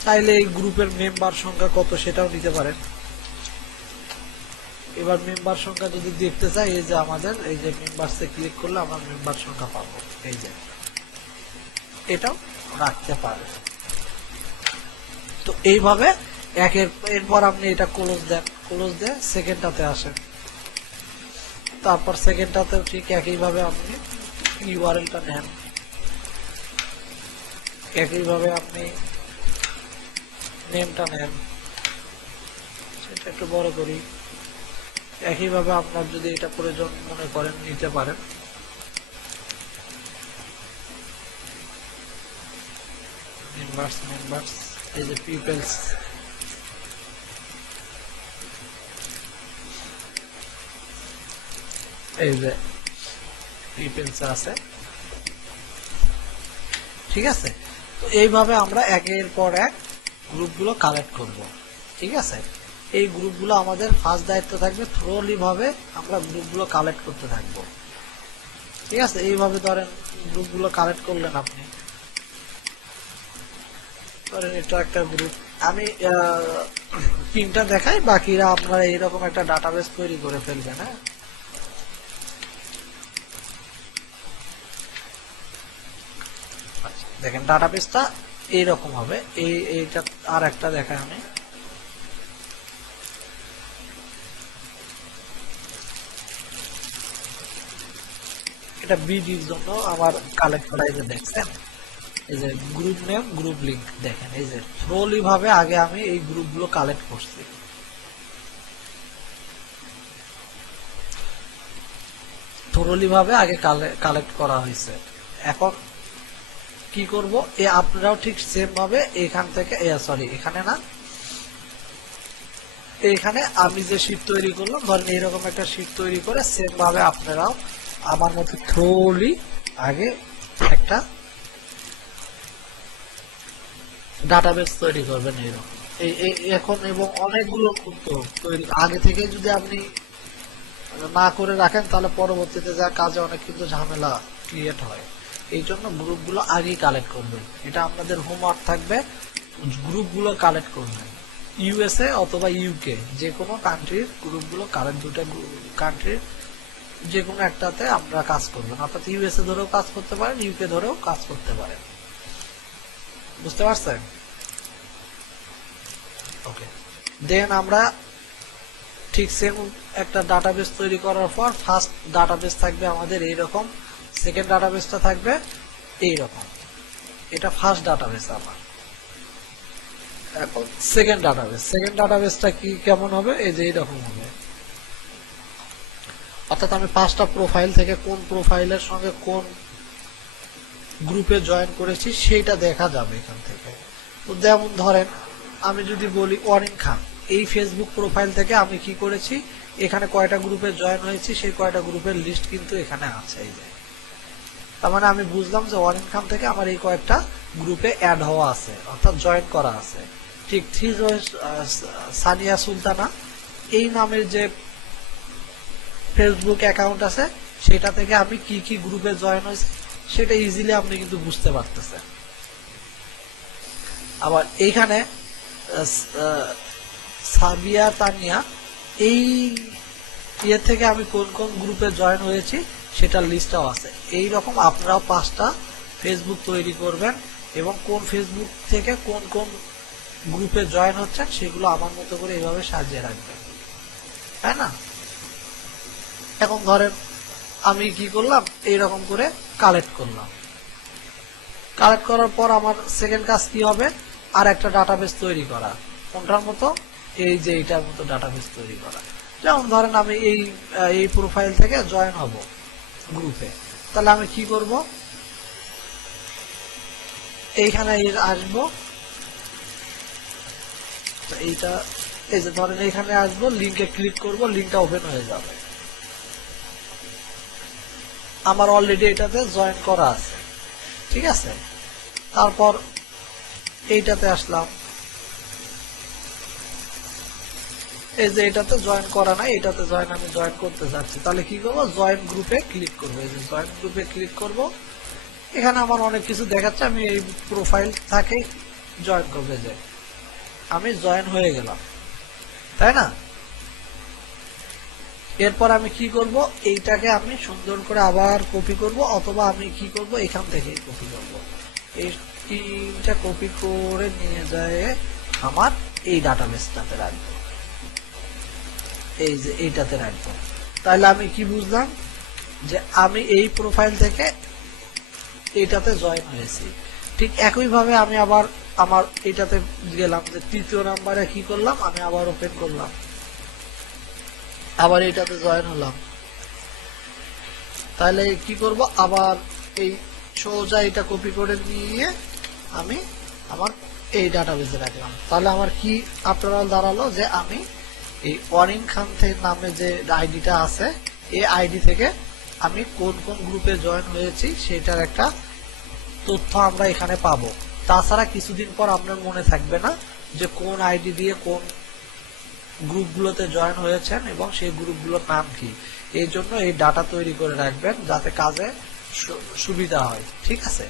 চাইলে এই গ্রুপের মেম্বার সংখ্যা কত সেটাও নিতে পারেন। এবার মেম্বার সংখ্যা যদি দেখতে চাই, এই যে আমাদের এই যে মেম্বারসে ক্লিক করলে আমার মেম্বার সংখ্যা পাবো, এই যে এটাও রাখতে পারে। তো এইভাবে এরপর আপনি এটা ক্লোজ দেন, ক্লোজ দিয়ে সেকেন্ডটাতে আসেন। তারপর সেকেন্ডটাতেও ঠিক একইভাবে আপনি ইউআরএলটা নেন, একইভাবে আপনি নেমটা নেন, সেটা একটু বড় করি। একইভাবে আপনার যদি এটা প্রয়োজন মনে করেন নিতে পারেন। মেম্বার্স এই যে পিপলস, এই যে পিপলস আছে, ঠিক আছে। তো এইভাবে আমরা একের পর এক গ্রুপগুলো কালেক্ট করব, ঠিক আছে। এই গ্রুপগুলো আমাদের ফার্স্ট দায়িত্ব থাকবে, থ্রোলি ভাবে আমরা গ্রুপগুলো কালেক্ট করতে থাকবো, ঠিক আছে। এইভাবে ধরেন গ্রুপগুলো কালেক্ট করলেন আপনি, ধরেন এটা একটা গ্রুপ। আমি তিনটা দেখাই, বাকিরা আপনারা এইরকম একটা ডাটাবেস তৈরি করে ফেলবেন। হ্যাঁ, দেখেন ডাটাবেসটা এইরকম হবে। এইটা আর একটা দেখাই আমি, এটা বিডির জন্য আমার কালেক্ট করা। এই যে দেখছেন, এই যে গ্রুপ নেম গ্রুপ লিঙ্ক, দেখেন এই যে থ্রোলি ভাবে আগে আমি এই গ্রুপগুলো কালেক্ট করছি, থ্রোলি ভাবে আগে কালেক্ট করা হয়েছে। এখন কি করব? আপনারাও ঠিক সেম ভাবে এখান থেকে সরি এখানে না, এখানে আমি যে শীট তৈরি করলাম, ধরেন এইরকম একটা শীট তৈরি করে সেম ভাবে আপনারাও আমার মতো থ্রোলি আগে একটা ডাটাবেস তৈরি করবেন এইরকম। এখন এবং অনেকগুলো তৈরি আগে থেকে যদি আপনি না করে রাখেন, তাহলে পরবর্তীতে যা কাজে অনেক কিন্তু ঝামেলা ক্রিয়েট হয়। এই জন্য গ্রুপগুলো আগেই কালেক্ট করবেন, এটা আপনাদের হোমওয়ার্ক থাকবে। গ্রুপগুলো কালেক্ট করবেন, ইউএসএ অথবা ইউকে, যে কোনো কান্ট্রির গ্রুপগুলো কালেক্ট, দুটা কান্ট্রির যে কোনো একটাতে আমরা কাজ করবেন, অর্থাৎ ইউএসএ ধরেও কাজ করতে পারেন, ইউকে ধরেও কাজ করতে পারেন। বুঝতে পারছেন? ওকে, দেন আমরা ঠিক সেম একটা ডাটাবেস তৈরি করার পর ফার্স্ট ডাটাবেস থাকবে আমাদের এইরকম, সেকেন্ড ডাটাবেসটা থাকবে এইরকম। এটা ফার্স্ট ডাটাবেস আমার। এখন সেকেন্ড ডাটাবেসটা কি কেমন হবে? এই যে এইরকম হবে, অর্থাৎ আমি 5টা প্রোফাইল থেকে কোন প্রোফাইলের সঙ্গে কোন গ্রুপে জয়েন করেছি সেইটা দেখা যাবে এখান থেকে। তো যেমন ধরেন আমি যদি বলি অরিন খান, এই ফেসবুক প্রোফাইল থেকে আমি কি করেছি, এখানে কয়টা গ্রুপে জয়েন হয়েছি সেই কয়টা গ্রুপের লিস্ট কিন্তু এখানে আছে। এই যে তার মানে আমি বুঝলাম যে ওয়ারিন খান থেকে আমার এই কয়েকটা গ্রুপে অ্যাড হওয়া আছে, অর্থাৎ জয়েন করা আছে। ঠিক ঠিক সানিয়া সুলতানা এই নামের যে ফেসবুক অ্যাকাউন্ট আছে সেটা থেকে আমি কি কি গ্রুপে জয়েন হয়েছে সেটা ইজিলি আপনি কিন্তু বুঝতে পারতেছেন। আবার এইখানে সাবিয়া তানিয়া এই ইয়ে থেকে আমি কোন কোন গ্রুপে জয়েন হয়েছি সেটার লিস্টটাও আছে। এই রকম আপনারাও 5টা ফেসবুক তৈরি করবেন এবং কোন ফেসবুক থেকে কোন কোন গ্রুপে জয়েন হচ্ছেন সেগুলো আমার মতো করে এইভাবে সাজিয়ে রাখবেন, তাই না? এখন ধরেন আমি কি করলাম, এইরকম করে কালেক্ট করলাম। কালেক্ট করার পর আমার সেকেন্ড কাজ কি হবে, আর একটা ডাটাবেস তৈরি করা। কোনটার মতো? এই যে এইটার মতো ডাটাবেস তৈরি করা। যেমন ধরেন আমি এই প্রোফাইল থেকে জয়েন হব গ্রুপে, তাহলে আমি কি করব, এইখানে আসবো, এইটা এই যে ধরেন এইখানে আসবো, লিঙ্কে ক্লিক করব, লিঙ্কটা ওপেন হয়ে যাবে। আমার অলরেডি এটাতে জয়েন করা আছে, ঠিক আছে। তারপর এইটাতে আসলাম, এই যে এটাতে জয়েন করা নাই, এটাতে আমি জয়েন করতে চাচ্ছি, তাহলে কি করবো, জয়েন গ্রুপে ক্লিক করবো। এই যে জয়েন গ্রুপে ক্লিক করব, এখানে আমার অনেক কিছু দেখাচ্ছে, আমি এই প্রোফাইল থেকে জয়েন করবে, যে আমি জয়েন হয়ে গেলাম, তাই না? এরপর আমি কি করব, এইটাকে আমি সুন্দর করে আবার কপি করব, অথবা আমি কি করব, এখান থেকেই কপি করব। এইটা কপি করে নিয়ে যায় আমার এই ডাটাবেসটাতে রাখবো, এই যে এইটাতে রাখবো। তাহলে আমি কি বুঝলাম, যে আমি এই প্রোফাইল থেকে এইটাতে জয়েন হয়েছি। ঠিক একইভাবে আমি আবার আমার এইটাতে গেলাম, যে তৃতীয় নাম্বারে কি করলাম, আমি আবার ওপেন করলাম, আবার এইটাতে জয়েন হলাম। তাহলে কি করব, আবার এই সোজা এটা কপি করে নিয়ে আমি আমার এই ডাটাবেসে রাখলাম। তাহলে আমার কি আপনারা দাঁড়ালো, যে আমি এই ওয়ারিন খান নামে যে আইডিটা আছে, এই আইডি থেকে আমি কোন কোন গ্রুপে জয়েন হয়েছি সেটার একটা তথ্য আমরা এখানে পাবো। তাছাড়া কিছুদিন পর আপনার মনে থাকবে না যে কোন আইডি দিয়ে কোন গ্রুপগুলোতে জয়েন হয়েছেন এবং সেই গ্রুপগুলোর নাম কি। এই জন্য এই ডাটা তৈরি করে রাখবেন যাতে কাজে সুবিধা হয়, ঠিক আছে।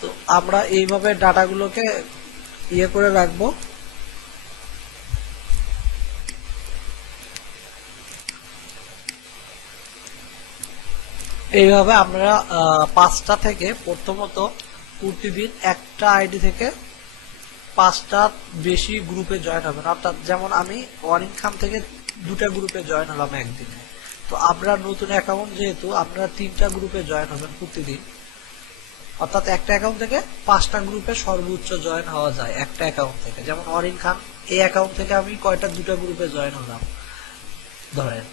তো আমরা এইভাবে ডাটাগুলোকে ইয়ে করে রাখবো। এইভাবে আমরা 5টা থেকে প্রথমত প্রতিদিন একটা আইডি থেকে 5টা বেশি গ্রুপে জয়েন হবেন। অর্থাৎ যেমন আমি ওয়ারিন খান থেকে 2টা গ্রুপে জয়েন হলাম একদিনে, তো আপনার নতুন অ্যাকাউন্ট যেহেতু আপনারা 3টা গ্রুপে জয়েন হবেন প্রতিদিন। অর্থাৎ একটা অ্যাকাউন্ট থেকে 5টা গ্রুপে সর্বোচ্চ জয়েন হওয়া যায় একটা অ্যাকাউন্ট থেকে। যেমন ওয়ারিন খান এই অ্যাকাউন্ট থেকে আমি 2টা গ্রুপে জয়েন হলাম ধরেন,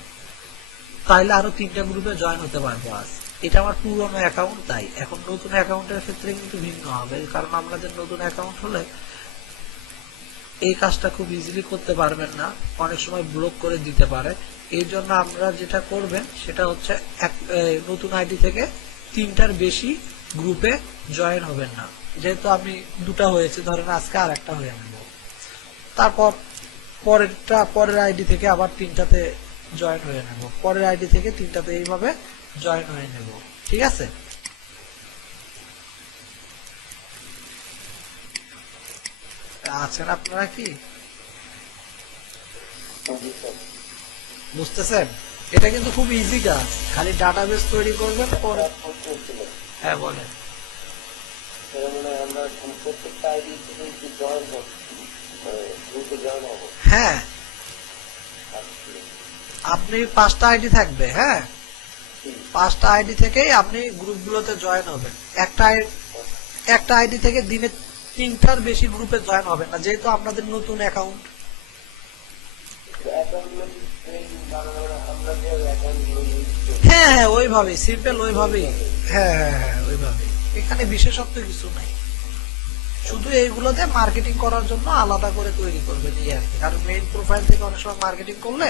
তাইলে আরো 3টা গ্রুপে জয়েন হতে পারবো আজ। এটা আমার পুরনো অ্যাকাউন্ট, তাই এখন নতুন অ্যাকাউন্টের ক্ষেত্রে কিন্তু ভিন্ন হবে, কারণ আপনাদের নতুন অ্যাকাউন্ট হলে এই কাজটা খুব ইজিলি করতে পারবেন না, অনেক সময় ব্লক করে দিতে পারে। এই জন্য আমরা যেটা করবেন সেটা হচ্ছে নতুন আইডি থেকে 3টার বেশি গ্রুপে জয়েন হবেন না। যেহেতু আমি 2টা হয়েছে, ধরেন আজকে আর একটা হয়ে নেব, তারপর পরের আইডি থেকে আবার 3টাতে জয়েন হয়ে নেব, পরের আইডি থেকে 3টাতে, এইভাবে জয়েন হয়ে নেব, ঠিক আছে। আছেন আপনারা কি বুঝতেছেন? এটা কিন্তু খুব ইজি কাজ, খালি ডাটাবেস তৈরি করবেন পরে। হ্যাঁ বলেন। হ্যাঁ, আপনি 5টা আইডি থাকবে, হ্যাঁ 5টা আইডি থেকেই আপনি গ্রুপগুলোতে জয়েন হবেন। একটা আইডি থেকে দিনে 3টার বেশি গ্রুপে জয়েন হবেন না, যেহেতু আপনাদের নতুন অ্যাকাউন্ট। হ্যাঁ হ্যাঁ ওইভাবেই সিম্পল, ওইভাবেই। হ্যাঁ হ্যাঁ হ্যাঁ ওইভাবেই, এখানে বিশেষত্ব কিছু নাই, শুধু এইগুলোতে মার্কেটিং করার জন্য আলাদা করে তৈরি করবেন এই আর কি। কারণ মেইন প্রোফাইল থেকে অনেক সময় মার্কেটিং করলে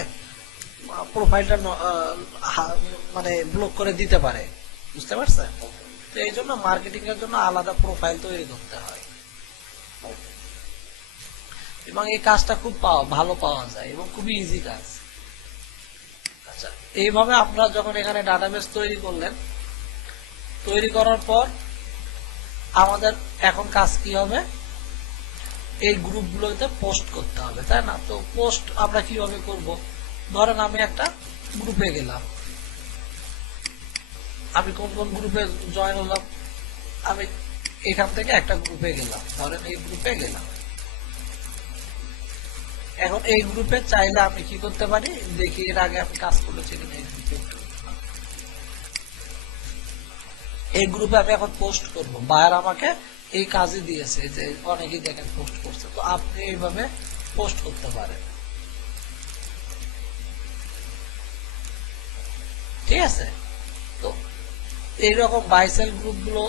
প্রোফাইলটা মানে ব্লক করে দিতে পারে, বুঝতে পারছেন? তো এই জন্য মার্কেটিং এর জন্য আলাদা প্রোফাইল তৈরি করতে হয়, এবং এই কাজটা খুব ভালো পাওয়া যায় এবং খুবই ইজি কাজ। আচ্ছা, এইভাবে আমরা যখন এখানে ডাটাবেস তৈরি করলেন, তৈরি করার পর আমাদের এখন কাজ কি হবে, এই গ্রুপগুলোতে পোস্ট করতে হবে, তাই না? তো পোস্ট আমরা কিভাবে করব? ধরেন আমি একটা গ্রুপে গেলাম, আমি কোন কোন গ্রুপে জয়েন হলাম, আমি এখান থেকে একটা গ্রুপে গেলাম, ধরেন এই গ্রুপে গেলাম। এখন এই গ্রুপে চাইলে আমি কি করতে পারি, দেখি এর আগে আমি কাজ করেছি কিনা এই গ্রুপে। এই গ্রুপে আমি এখন পোস্ট করব, বায়ার আমাকে এই কাজই দিয়েছে, যে অনেকেই দেখেন পোস্ট করছে, তো আপনি এইভাবে পোস্ট করতে পারেন, ঠিক আছে? তো এইরকম বাইসেল গ্রুপ গুলো,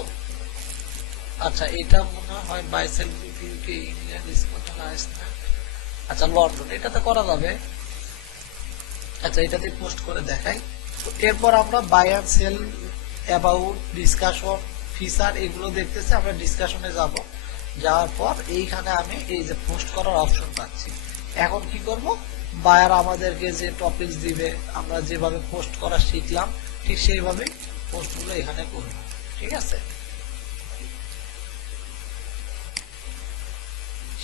আচ্ছা এটা মনে হয় বাইসেল group UK, England, Scotland, Iceland, আচ্ছা লন্ডন, এটাতে করা যাবে। আচ্ছা এটাতে পোস্ট করে দেখাই। তো এরপর আমরা buy and sell, about, discussion, feature এগুলো দেখতেছি, আমরা ডিসকাশনে যাব। যাওয়ার পর এইখানে আমি এই যে পোস্ট করার অপশন পাচ্ছি। এখন কি করব, বায়ার আমাদেরকে যে টপিকস দিবে, আমরা যেভাবে পোস্ট করা শিখলাম ঠিক সেইভাবে পোস্টগুলো এখানে করব, ঠিক আছে?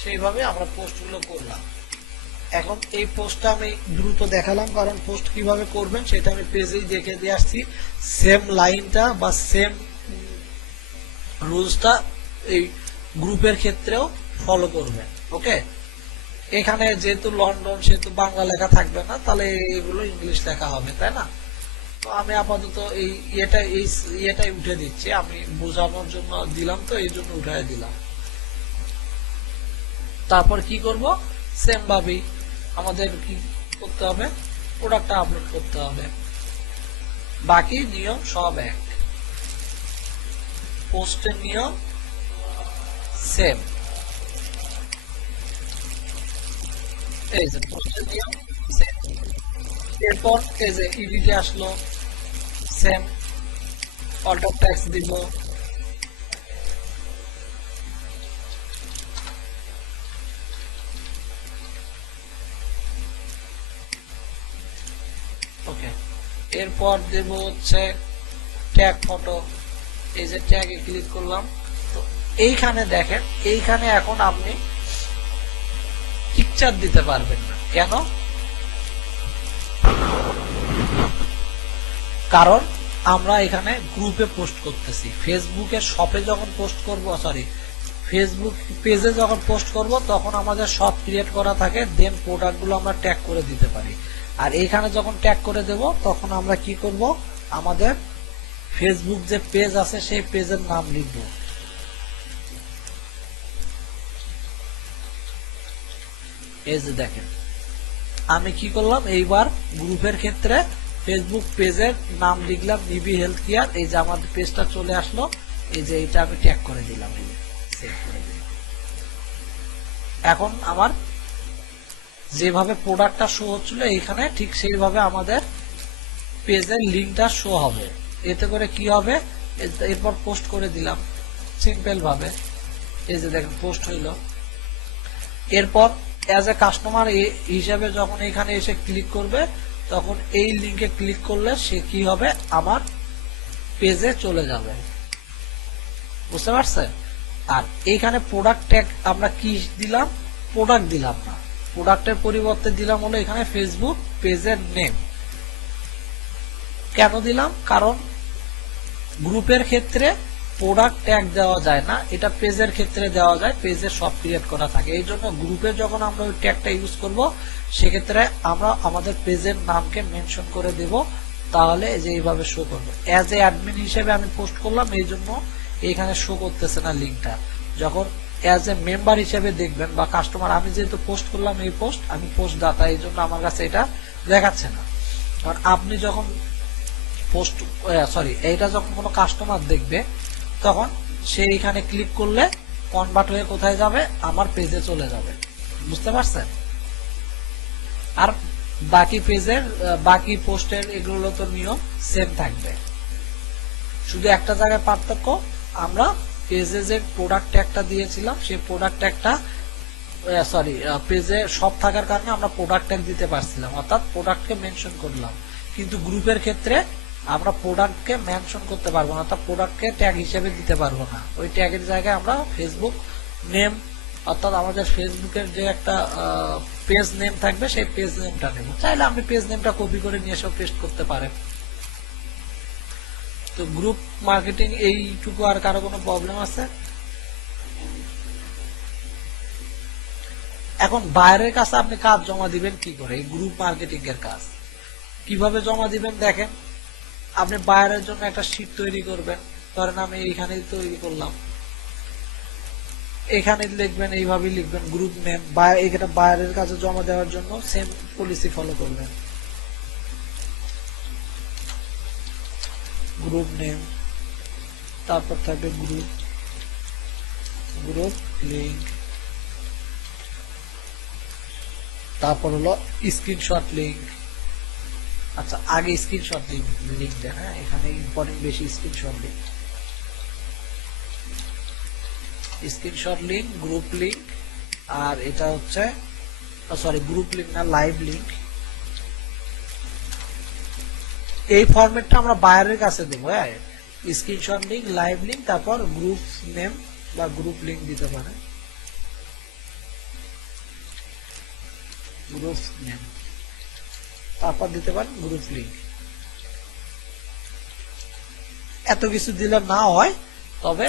সেইভাবে আমরা পোস্টগুলো করলাম। এখন এই পোস্টটা আমি দ্রুত দেখালাম, কারণ পোস্ট কিভাবে করবেন সেটা আমি পেজেই দেখে দিয়ে আসছি। সেম লাইনটা বা সেম রুলসটা এই গ্রুপের ক্ষেত্রেও ফলো করবেন, ওকে? এখানে যেহেতু লন্ডন সেহেতু বাংলা লেখা থাকবে না, তাহলে এগুলো ইংলিশ লেখা হবে, তাই না? তো আমি আপাতত এই ইয়েটাই উঠে দিচ্ছি, আমি বোঝানোর জন্য দিলাম, তো এই জন্য উঠাই দিলাম। তারপর কি করব, সেম ভাবেই আমাদের কি করতে হবে, প্রোডাক্টটা আপলোড করতে হবে, বাকি নিয়ম সব এক, পোস্টের নিয়ম সেম, এই যে পোস্টের নিয়ম সেম। এরপর এই যে এডিটে আসলো, সেম অল্ট অফ টেক্সট দিব, ওকে। এরপর দেব হচ্ছে ট্যাগ ফটো, এই যে ট্যাগে ক্লিক করলাম। তো এইখানে দেখেন, এইখানে এখন আপনি পিকচার দিতে পারবেন না, কেন? কারণ আমরা এখানে গ্রুপে পোস্ট করতেছি, ফেসবুকে শপে যখন পোস্ট করব, সরি ফেসবুক পেজে যখন পোস্ট করব তখন আমাদের শপ ক্রিয়েট করা থাকে, দেন প্রোডাক্টগুলো আমরা ট্যাগ করে দিতে পারি। আর এখানে যখন ট্যাগ করে দেব তখন আমরা কি করব, আমাদের ফেসবুক যে পেজ আছে সেই পেজের নাম লিখব। এই যে দেখেন আমি কি করলাম, এইবার গ্রুপের ক্ষেত্রে ফেসবুক পেজের নাম লিখলাম নিবি হেলথ কেয়ার, এই যে আমাদের পেজটা চলে আসলো, এই যে এটা আমি ট্যাগ করে দিলাম, এই যে সেভ করে দিলাম। এখন আমার যেভাবে প্রোডাক্টটা শো হচ্ছিল এখানে ঠিক সেইভাবে আমাদের পেজের লিঙ্কটা শো হবে। এতে করে কি হবে, এরপর পোস্ট করে দিলাম সিম্পল ভাবে, এই যে দেখেন পোস্ট হইল। এরপর অ্যাজ এ কাস্টমার হিসেবে যখন এখানে এসে ক্লিক করবে তখন এই লিঙ্কে ক্লিক করলে সে কি হবে, আমার পেজে চলে যাবে, বুঝতে পারছেন? আর এইখানে প্রোডাক্ট ট্যাগ আমরা কি দিলাম, প্রোডাক্ট দিলাম না, প্রোডাক্টের পরিবর্তে দিলাম হলো এখানে ফেসবুক পেজের নেম। কেন দিলাম, কারণ গ্রুপের ক্ষেত্রে প্রোডাক্ট ট্যাগ দেওয়া যায় না, এটা পেজের ক্ষেত্রে দেওয়া যায়, পেজের সব ক্রিয়েট করা থাকে। এই জন্য গ্রুপে যখন আমরা ওই ট্যাগটা ইউজ করব সেক্ষেত্রে আমরা আমাদের পেজের নামকে মেনশন করে দেব, তাহলে যে এইভাবে শো করবে। অ্যাজ এ অ্যাডমিন হিসেবে আমি পোস্ট করলাম, এই জন্য এখানে শো করতেছে না লিঙ্কটা। যখন অ্যাজ এ মেম্বার হিসেবে দেখবেন বা কাস্টমার, আমি যেহেতু পোস্ট করলাম এই পোস্ট, আমি পোস্ট দাতা, এই জন্য আমার কাছে এটা দেখাচ্ছে না। কারণ আপনি যখন পোস্ট এইটা যখন কোনো কাস্টমার দেখবে তখন সে এখানে ক্লিক করলে কনভার্ট হয়ে কোথায় যাবে, আমার পেজে চলে যাবে। বুঝতে পারছেন? আর বাকি পেজের বাকি পোস্টের এগুলো তো নিয়ম সেম থাকবে, শুধু একটা জায়গায় পার্থক্য, আমরা পেজে যে প্রোডাক্ট ট্যাগটা দিয়েছিলাম সেই প্রোডাক্ট ট্যাগটা পেজে সব থাকার কারণে আমরা প্রোডাক্ট ট্যাগ দিতে পারছিলাম, অর্থাৎ প্রোডাক্টকে মেনশন করলাম। কিন্তু গ্রুপের ক্ষেত্রে আমরা প্রোডাক্টকে মেনশন করতে পারবো না, অর্থাৎ প্রোডাক্টকে ট্যাগ হিসেবে দিতে পারবো না। ওই ট্যাগের জায়গায় আমরা ফেসবুক নেম, অর্থাৎ আমাদের ফেসবুকের যে একটা পেজ নেম থাকবে সেই পেজ নেমটা নেব। চাইলে আপনি পেজ নেমটা কপি করে নিয়ে এসেও পেস্ট করতে পারেন। তো গ্রুপ মার্কেটিং এইটুকু, আর কারো কোনো প্রবলেম আছে? এখন বাইরের কাছে আপনি কাজ জমা দিবেন কি করে? এই গ্রুপ মার্কেটিং এর কাজ কিভাবে জমা দিবেন দেখেন। আপনি বাইরের জন্য একটা শীট তৈরি করবেন, ধরেন আমি এইখানে তৈরি করলাম, এখানে লিখবেন, এইভাবে লিখবেন গ্রুপ নেম, এখানে বাইরের কাছে জমা দেওয়ার জন্য সেম পলিসি ফলো করবেন। গ্রুপ নেম, তারপর থাকবে গ্রুপ লিংক, তারপর হলো স্ক্রিনশট লিংক। আচ্ছা, আগে স্ক্রিনশট লিংক দেন, হ্যাঁ এখানে ইম্পর্টেন্ট বেশি screenshot link. Screenshot link, group link, আর এটা হচ্ছে গ্রুপ লিংক না, লাইভ লিংক। এই ফরম্যাটটা আমরা বাইরের কাছে দেবো। হ্যাঁ, স্ক্রিনশট লিংক, লাইভ লিংক, তারপর গ্রুপ নেম বা গ্রুপ লিংক দিতে পারে, গ্রুপ নেম, তারপর দিতে পারেন গ্রুপ লিংক। এত কিছু দিলে না হয়, তবে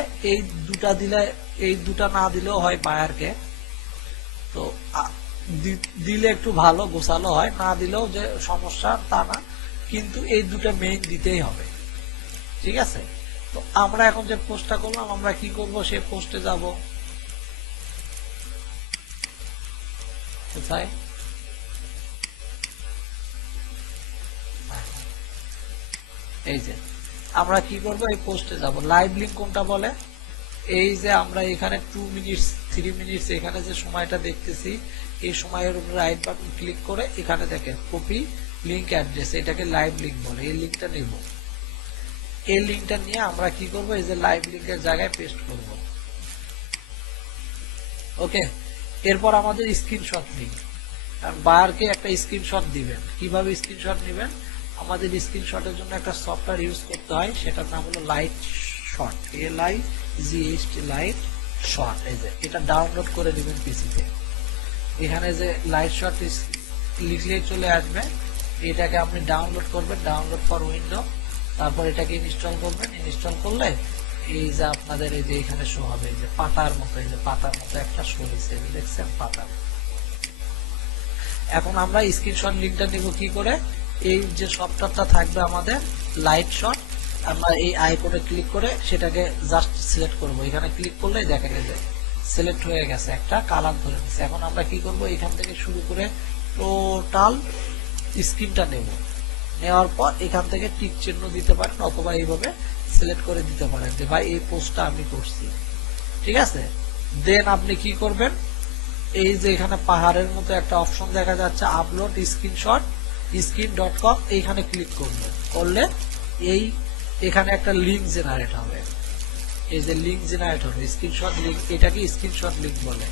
এই দুটা না দিলেও হয় বায়ারকে। তো দিলে একটু ভালো গোছালো হয়, না দিলেও যে সমস্যা তা না, কিন্তু এই দুটা মেইন দিতেই হবে। ঠিক আছে? তো আমরা এখন যে পোস্টটা করলাম, আমরা কি করব, সেই পোস্টে যাব। কোথায়? এই যে আমরা কি করব, এই পোস্টে যাব। লাইভ লিংক কোনটা বলে? এই যে আমরা এখানে 2 মিনিটস 3 মিনিটস এখানে যে সময়টা দেখতেছি, এই সময়ের উপর রাইট বাটন ক্লিক করে এখানে দেখেন কপি লিংক অ্যাড্রেস, এটাকে লাইভ লিংক বলে। এই লিংকটা নেব, এই লিংকটা নিয়ে আমরা কি করব, এই যে লাইভ লিংকের জায়গায় পেস্ট করব। ওকে, এরপর আমাদের স্ক্রিনশট লিংক, কারণ বায়ারকে একটা স্ক্রিনশট দিবেন। কিভাবে স্ক্রিনশট নেবেন? আমাদের স্ক্রিনশটের জন্য একটা সফটওয়্যার ইউজ করতে হয়, সেটার নাম হলো light shot, LIGHT, light shot. এই যে এটা ডাউনলোড করে নেবেন পিসিতে। এখানে যে লাইট শট লিখলেই চলে আসবে, এটাকে আপনি ডাউনলোড করবেন, ডাউনলোড ফর উইন্ডো, তারপর এটাকে ইনস্টল করবেন। ইনস্টল করলে এই যে আপনাদের এই যে এখানে শো হবে, এই যে পাতার মতো, এই যে পাতার মতো একটা শো হয়েছে, দেখছেন পাতা। এখন আমরা স্ক্রিনশট লিংকটা নিব কি করে? এই যে সফটওয়্যারটা থাকবে আমাদের লাইট শট, আমরা এই আইকনে ক্লিক করে সেটাকে জাস্ট সিলেক্ট করব। এখানে ক্লিক করলেই দেখা গেছে সিলেক্ট হয়ে গেছে, একটা কালার ধরে গেছে। এখন আমরা কি করব, এখান থেকে শুরু করে টোটাল স্ক্রিনটা নেব। নেওয়ার পর এখান থেকে টিক চিহ্ন দিতে পারেন, অথবা এইভাবে সিলেক্ট করে দিতে পারেন যে ভাই এই পোস্টটা আমি করছি। ঠিক আছে? দেন আপনি কি করবেন, এই যে এখানে পাহাড়ের মতো একটা অপশন দেখা যাচ্ছে, আপলোড স্ক্রিনশট screen.com, এইখানে ক্লিক করবেন। করলে এই এখানে একটা লিংক জেনারেট হবে। এই যে লিংক জেনারেট হবে, স্ক্রিনশট লিংক, এটাকে স্ক্রিনশট লিংক বলে।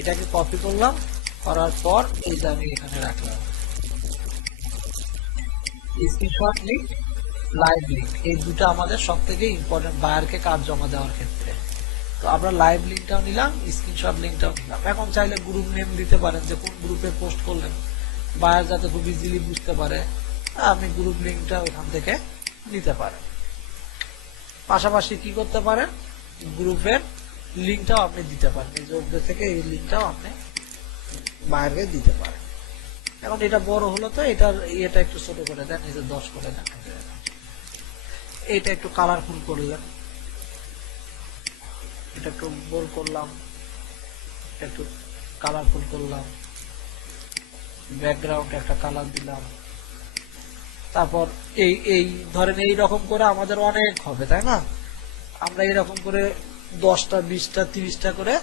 এটাকে কপি করলাম, করার পর এই যে আমি এখানে রাখলাম স্ক্রিনশট লিংক, লাইভ লিংক। এই দুটো আমাদের সব থেকে ইম্পর্টেন্ট বায়ারকে কাজ জমা দেওয়ার ক্ষেত্রে। তো আমরা লাইভ লিংকটাও নিলাম, স্ক্রিনশট লিংকটাও নিলাম। এখন চাইলে গ্রুপ নেম দিতে পারেন, যে কোন গ্রুপে পোস্ট করলেন, বায়ার যাতে খুব ইজিলি বুঝতে পারে, আপনি গ্রুপ লিংকটা ওখান থেকে নিতে পারেন। পাশাপাশি কি করতে পারেন, গ্রুপের লিংকটাও আপনি দিতে পারেন, এই যে থেকে এই লিংকটাও আপনি বায়ারকে দিতে পারেন। এখন এটা বড় হলো, তো এটা একটু ছোট করে দেন, এই যে 10 করে দেন। এটা একটু কালারফুল করে দেন, এটা একটু বোল্ড করলাম, একটু কালারফুল করলাম, ব্যাকগ্রাউন্ড একটা কালার দিলাম। তারপর এই এই ধরেন এই রকম করে আমাদের অনেক হবে, তাই না? আমরা এরকম করে 10টা 20টা 30টা করে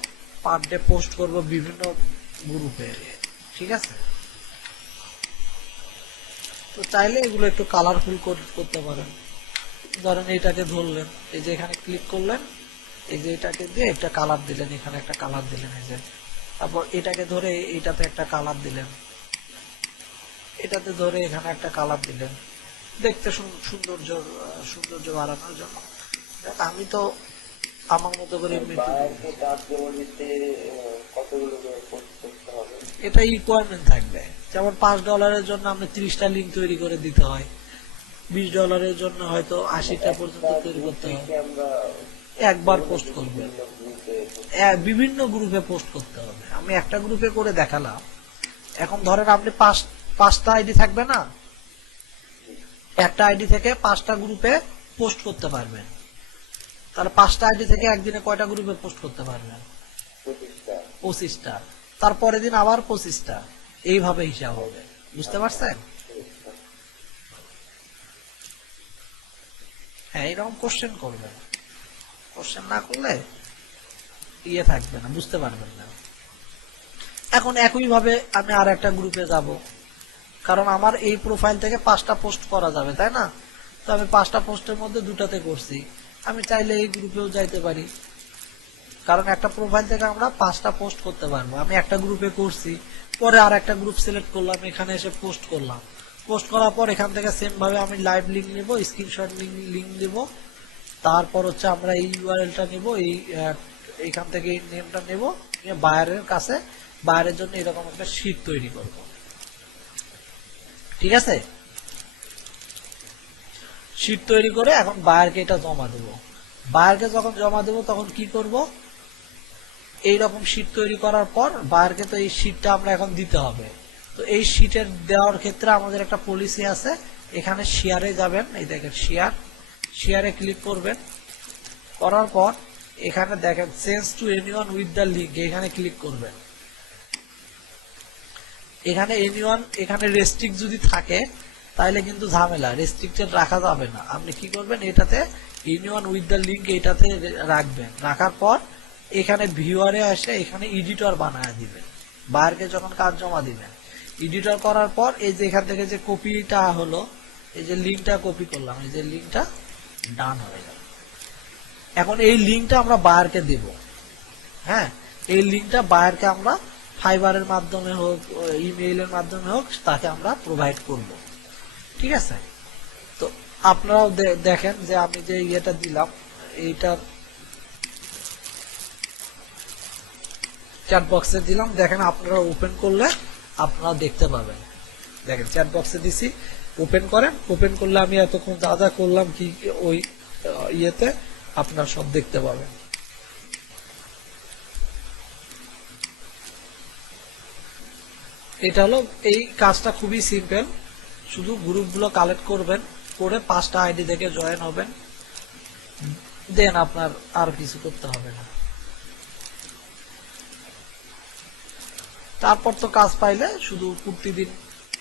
পার ডে পোস্ট করব বিভিন্ন গ্রুপে, ঠিক আছে? তো চাইলে এগুলো একটু কালারফুল করতে পারেন। ধরেন এইটাকে ধরলেন, এই যে এখানে ক্লিক করলেন, এই যে এটাকে দিয়ে একটা কালার দিলেন, এখানে একটা কালার দিলেন, এই যে তারপর এটাকে ধরে এইটাতে একটা কালার দিলেন, এটাতে ধরে এখানে একটা কালার দিলেন, দেখতে সৌন্দর্য সৌন্দর্য বাড়ানোর জন্য। আমি তো আমার মতো করে বায়ারকে কাজ জমা দিতে কতগুলো পোস্ট করতে হবে? এটা রিকোয়ারমেন্ট থাকবে। যেমন $5 জন্য আপনি 30টা লিঙ্ক তৈরি করে দিতে হয়, $20 জন্য হয়তো 80টা পর্যন্ত তৈরি করতে হয়। আমরা একবার পোস্ট করবেন, বিভিন্ন গ্রুপে পোস্ট করতে হবে। আমি একটা গ্রুপে করে দেখালাম। এখন ধরেন আপনি পাঁচটা আইডি থাকবে না, একটা আইডি থেকে 5টা গ্রুপে পোস্ট করতে পারবেন। তাহলে 5টা আইডি থেকে একদিনে কয়টা গ্রুপে পোস্ট করতে পারবেন? 25টা। তারপরের দিন আবার 25টা, এইভাবে হিসাব হবে। বুঝতে পারছেন? হ্যাঁ, এরকম কোশ্চেন করবেন। কোশ্চেন না করলে ইয়ে থাকবে না, বুঝতে পারবেন না। এখন একইভাবে আমি আর একটা গ্রুপে যাব, কারণ আমার এই প্রোফাইল থেকে 5টা পোস্ট করা যাবে, তাই না? তো আমি 5টা পোস্টের মধ্যে 2টাতে করছি, আমি চাইলে এই গ্রুপেও যাইতে পারি, কারণ একটা প্রোফাইল থেকে আমরা 5টা পোস্ট করতে পারবো। আমি একটা গ্রুপে করছি, পরে আর একটা গ্রুপ সিলেক্ট করলাম, এখানে এসে পোস্ট করলাম। পোস্ট করার পর এখান থেকে সেম ভাবে আমি লাইভ লিঙ্ক নিব, স্ক্রিনশট লিঙ্ক দিব, তারপর হচ্ছে আমরা এই ইউআরএলটা নিব, এইখান থেকে এই নেমটা নেব, নিয়ে বায়ারের কাছে, বায়ারের জন্য এরকম একটা শীট তৈরি করব। ঠিক আছে? শীট তৈরি করে এখন বায়ারকে এটা জমা দেব। বায়ারকে যখন জমা দেব তখন কি করব? এইরকম শীট তৈরি করার পর বায়ারকে তো এই শীটটা আমরা এখন দিতে হবে। তো এই শীটের দেওয়ার ক্ষেত্রে আমাদের একটা পলিসি আছে। এখানে শেয়ারে যাবেন, এই দেখেন শেয়ারে ক্লিক করবেন, করার পর এখানে দেখেন sense to anyone with the link, এখানে ক্লিক করবেন। এখানে এনিওয়ান, এখানে রেস্ট্রিক্ট যদি থাকে তাহলে কিন্তু ঝামেলা, রেস্ট্রিক্টেড রাখা যাবে না। আপনি কি করবেন, এটাতে এনিওয়ান উইথ দ্য লিঙ্ক এটাতে রাখবেন। রাখার পর এখানে ভিউয়ারে আসে এখানে এডিটর বানায় দিবেন। বায়ারকে যখন কাজ জমা দিবেন, এডিটর করার পর এই যে এখান থেকে যে কপিটা হলো, এই যে লিঙ্কটা কপি করলাম, এই যে লিঙ্কটা ডান হয়ে গেল। এখন এই লিঙ্কটা আমরা বায়ারকে দেব। হ্যাঁ, এই লিঙ্কটা বায়ারকে আমরা ফাইবারের মাধ্যমে হোক, ইমেইলের মাধ্যমে হোক, তাকে আমরা প্রোভাইড করব। ঠিক আছে? তো আপনারাও দেখেন যে আমি যে ইয়েটা দিলাম, এইটার চ্যাট বক্সে দিলাম, দেখেন আপনারা ওপেন করলে আপনারা দেখতে পাবেন। দেখেন চ্যাট বক্সে দিছি, ওপেন করেন, ওপেন করলে আমি এতক্ষণ যা যা করলাম কি ওই ইয়েতে আপনারা সব দেখতে পাবেন। এটা হলো, এই কাজটা খুবই সিম্পল। শুধু গ্রুপগুলো কালেক্ট করবেন, করে 5টা আইডি থেকে জয়েন হবেন, দেন আপনার আর কিছু করতে হবে না। তারপর তো কাজ পাইলে শুধু প্রতিদিন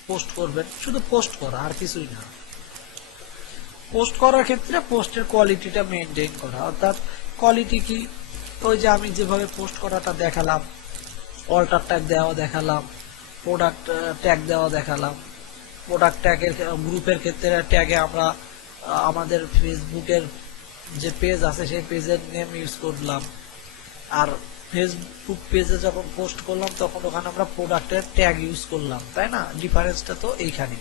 পোস্ট করবেন, শুধু পোস্ট করা, আর কিছুই না। পোস্ট করার ক্ষেত্রে পোস্টের কোয়ালিটিটা মেনটেন করা, অর্থাৎ কোয়ালিটি কি, ওই যে আমি যেভাবে পোস্ট করাটা দেখালাম, অল্টার ট্যাগ দেওয়া দেখালাম, প্রোডাক্ট ট্যাগ দেওয়া দেখালাম। প্রোডাক্ট ট্যাগের গ্রুপের ক্ষেত্রে ট্যাগে আমরা আমাদের ফেসবুকের যে পেজ আছে সেই পেজের নেম ইউজ করলাম, আর ফেসবুক পেজে যখন পোস্ট করলাম তখন ওখানে আমরা প্রোডাক্টের ট্যাগ ইউজ করলাম, তাই না? ডিফারেন্সটা তো এইখানে।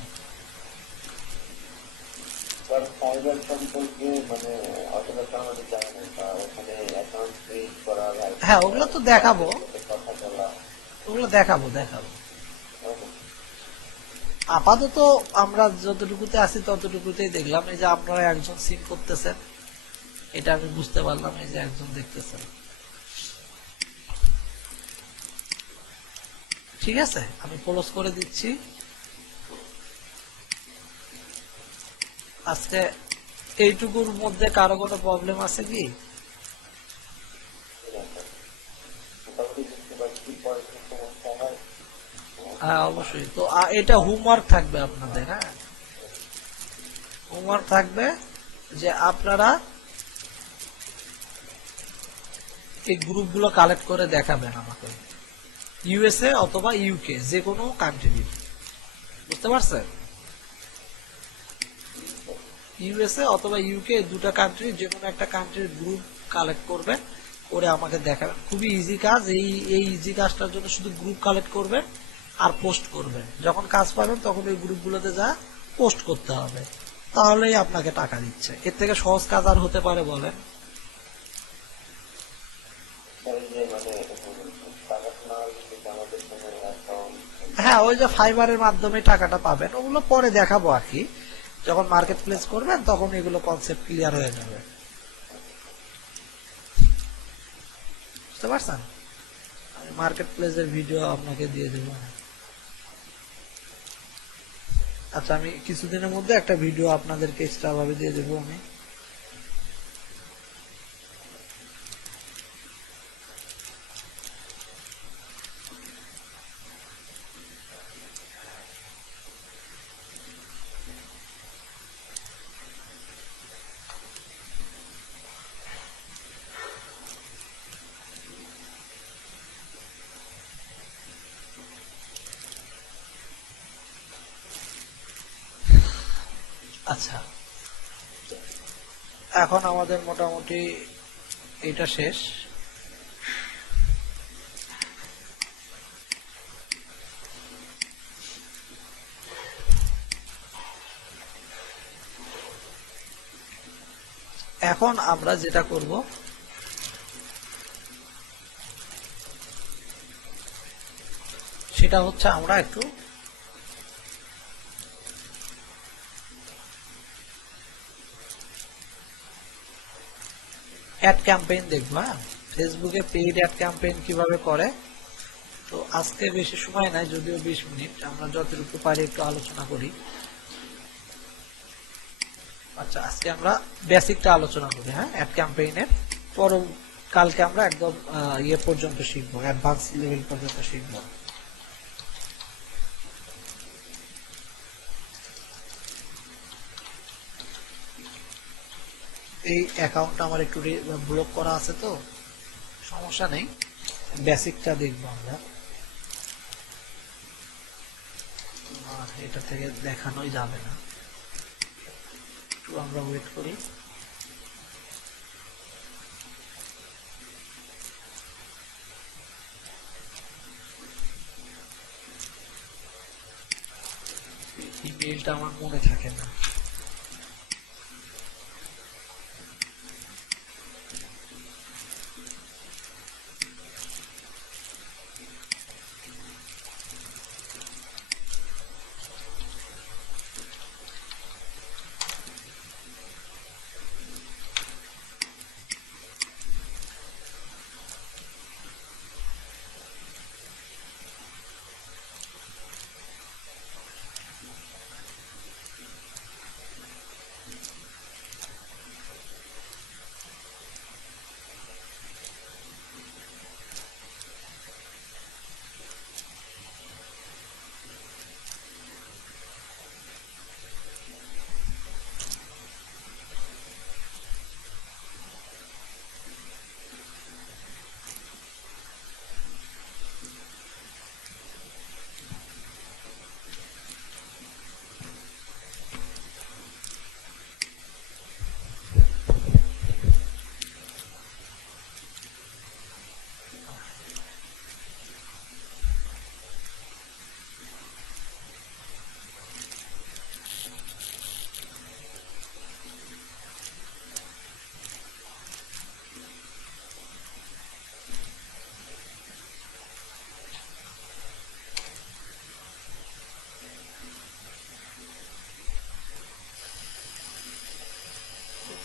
ফাইবার সম্পর্কে মানে অতটা আমাদের জানা নেই, বা ওখানে অ্যাকাউন্ট ক্রিয়েট করা, হ্যাঁ, ওগুলো তো দেখাবো, কথা বলা, ওগুলো দেখাবো। আপাতত আমরা যতটুকুতে আছি ততটুকুতেই দেখলাম। এই যে আপনারা একজন সিন করতেছেন, এটা আমি বুঝতে পারলাম, এই যে একজন দেখতেছেন। ঠিক আছে, আমি ক্লোজ করে দিচ্ছি। আজকে এইটুকুর মধ্যে কারো কোনো প্রবলেম আছে কি? মোটামুটি বুঝতে পারছি। হ্যাঁ অবশ্যই। তো এটা হোমওয়ার্ক থাকবে আপনাদের, হ্যাঁ হোমওয়ার্ক থাকবে যে আপনারা এই গ্রুপগুলো কালেক্ট করে দেখাবেন আমাকে, ইউএসএ অথবা ইউকে, যে কোনো কান্ট্রি, বুঝতে পারছেন? ইউএসএ অথবা ইউকে দুটা কান্ট্রি, যে কোনো একটা কান্ট্রির গ্রুপ কালেক্ট করবেন, করে আমাকে দেখাবেন। খুবই ইজি কাজ। এই ইজি কাজটার জন্য শুধু গ্রুপ কালেক্ট করবেন আর পোস্ট করবেন। যখন কাজ পাবেন তখন ওই গ্রুপগুলোতে যা পোস্ট করতে হবে, তাহলেই আপনাকে টাকা দিচ্ছে। এর থেকে সহজ কাজ আর হতে পারে বলেন? স্যার যে মানে টাকা না হলে আমাদের কোনো অ্যাকাউন্ট হ্যাঁ ওই যে ফাইবারের মাধ্যমে টাকাটা পাবেন, ওগুলো পরে দেখাবো আর কি। যখন মার্কেট প্লেস করবেন তখন এগুলো কনসেপ্ট ক্লিয়ার হয়ে যাবে, বুঝতে পারছেন? আমি মার্কেট প্লেসের ভিডিও আপনাকে দিয়ে দেবো। আচ্ছা আমি কিছুদিনের মধ্যে একটা ভিডিও আপনাদেরকে এক্সট্রা ভাবে দিয়ে দেবো আমি। আচ্ছা এখন আমাদের মোটামুটি এটা শেষ। এখন আমরা যেটা করব, সেটা হচ্ছে আমরা একটু অ্যাড ক্যাম্পেইন দেখবো। হ্যাঁ ফেসবুকে পেইড অ্যাড ক্যাম্পেইন কিভাবে করে। তো আজকে বেশি সময় নাই, যদিও 20 মিনিট, আমরা যতটুকু পারি একটু আলোচনা করি। আচ্ছা আজকে আমরা বেসিকটা আলোচনা করি, হ্যাঁ অ্যাড ক্যাম্পেইনের। পর কালকে আমরা একদম ইয়ে পর্যন্ত শিখবো, অ্যাডভান্স লেভেল পর্যন্ত শিখবো। এই অ্যাকাউন্টটা আমার একটু ব্লক করা আছে, তো সমস্যা নেই, বেসিকটা দেখবো আমরা। আর এটা থেকে দেখানোই যাবে না, একটু আমরা ওয়েট করি। ইমেইলটা আমার মনে থাকে না।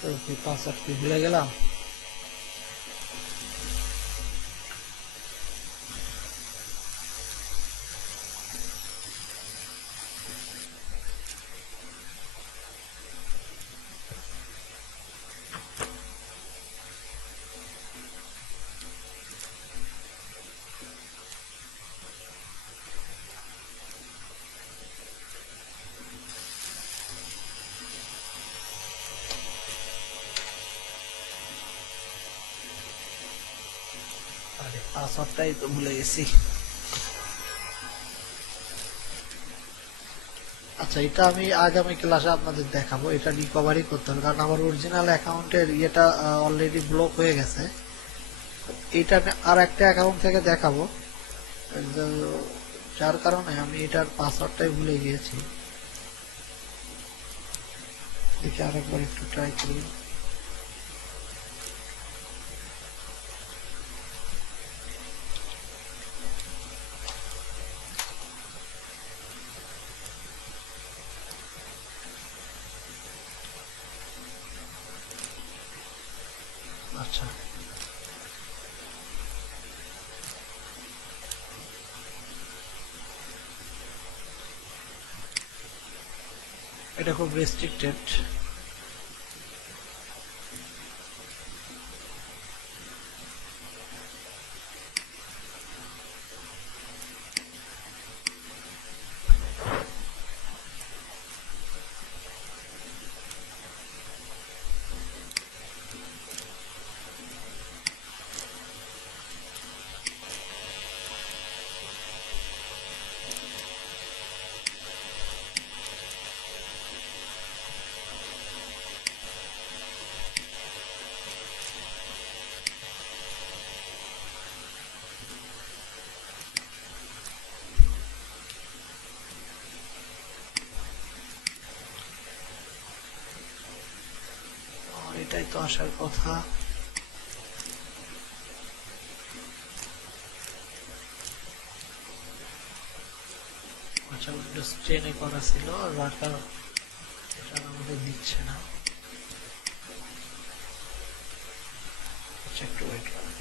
তো কি পাসওয়ার্ড কি ভুলে গেলাম? পাসওয়ার্ডটাই তো ভুলে গেছি। আচ্ছা, এটা আমি আগামী ক্লাসে আপনাদের দেখাবো। এটা রিকভারি করতে হবে, কারণ আমার অরিজিনাল অ্যাকাউন্টের ইয়েটা অলরেডি ব্লক হয়ে গেছে। এটা আর একটা অ্যাকাউন্ট থেকে দেখাবো, যার কারণে আমি এটার পাসওয়ার্ডটাই ভুলে গিয়েছি। দেখি আরেকবার একটু ট্রাই করি। আচ্ছা, এটা খুব রেস্ট্রিক্টেড। এটাই তো আসার কথা। আচ্ছা, উইন্ডোজ 10 করা ছিল, রাখা এটা আমাদের দিচ্ছে না। আচ্ছা, একটু ওয়েট করুন।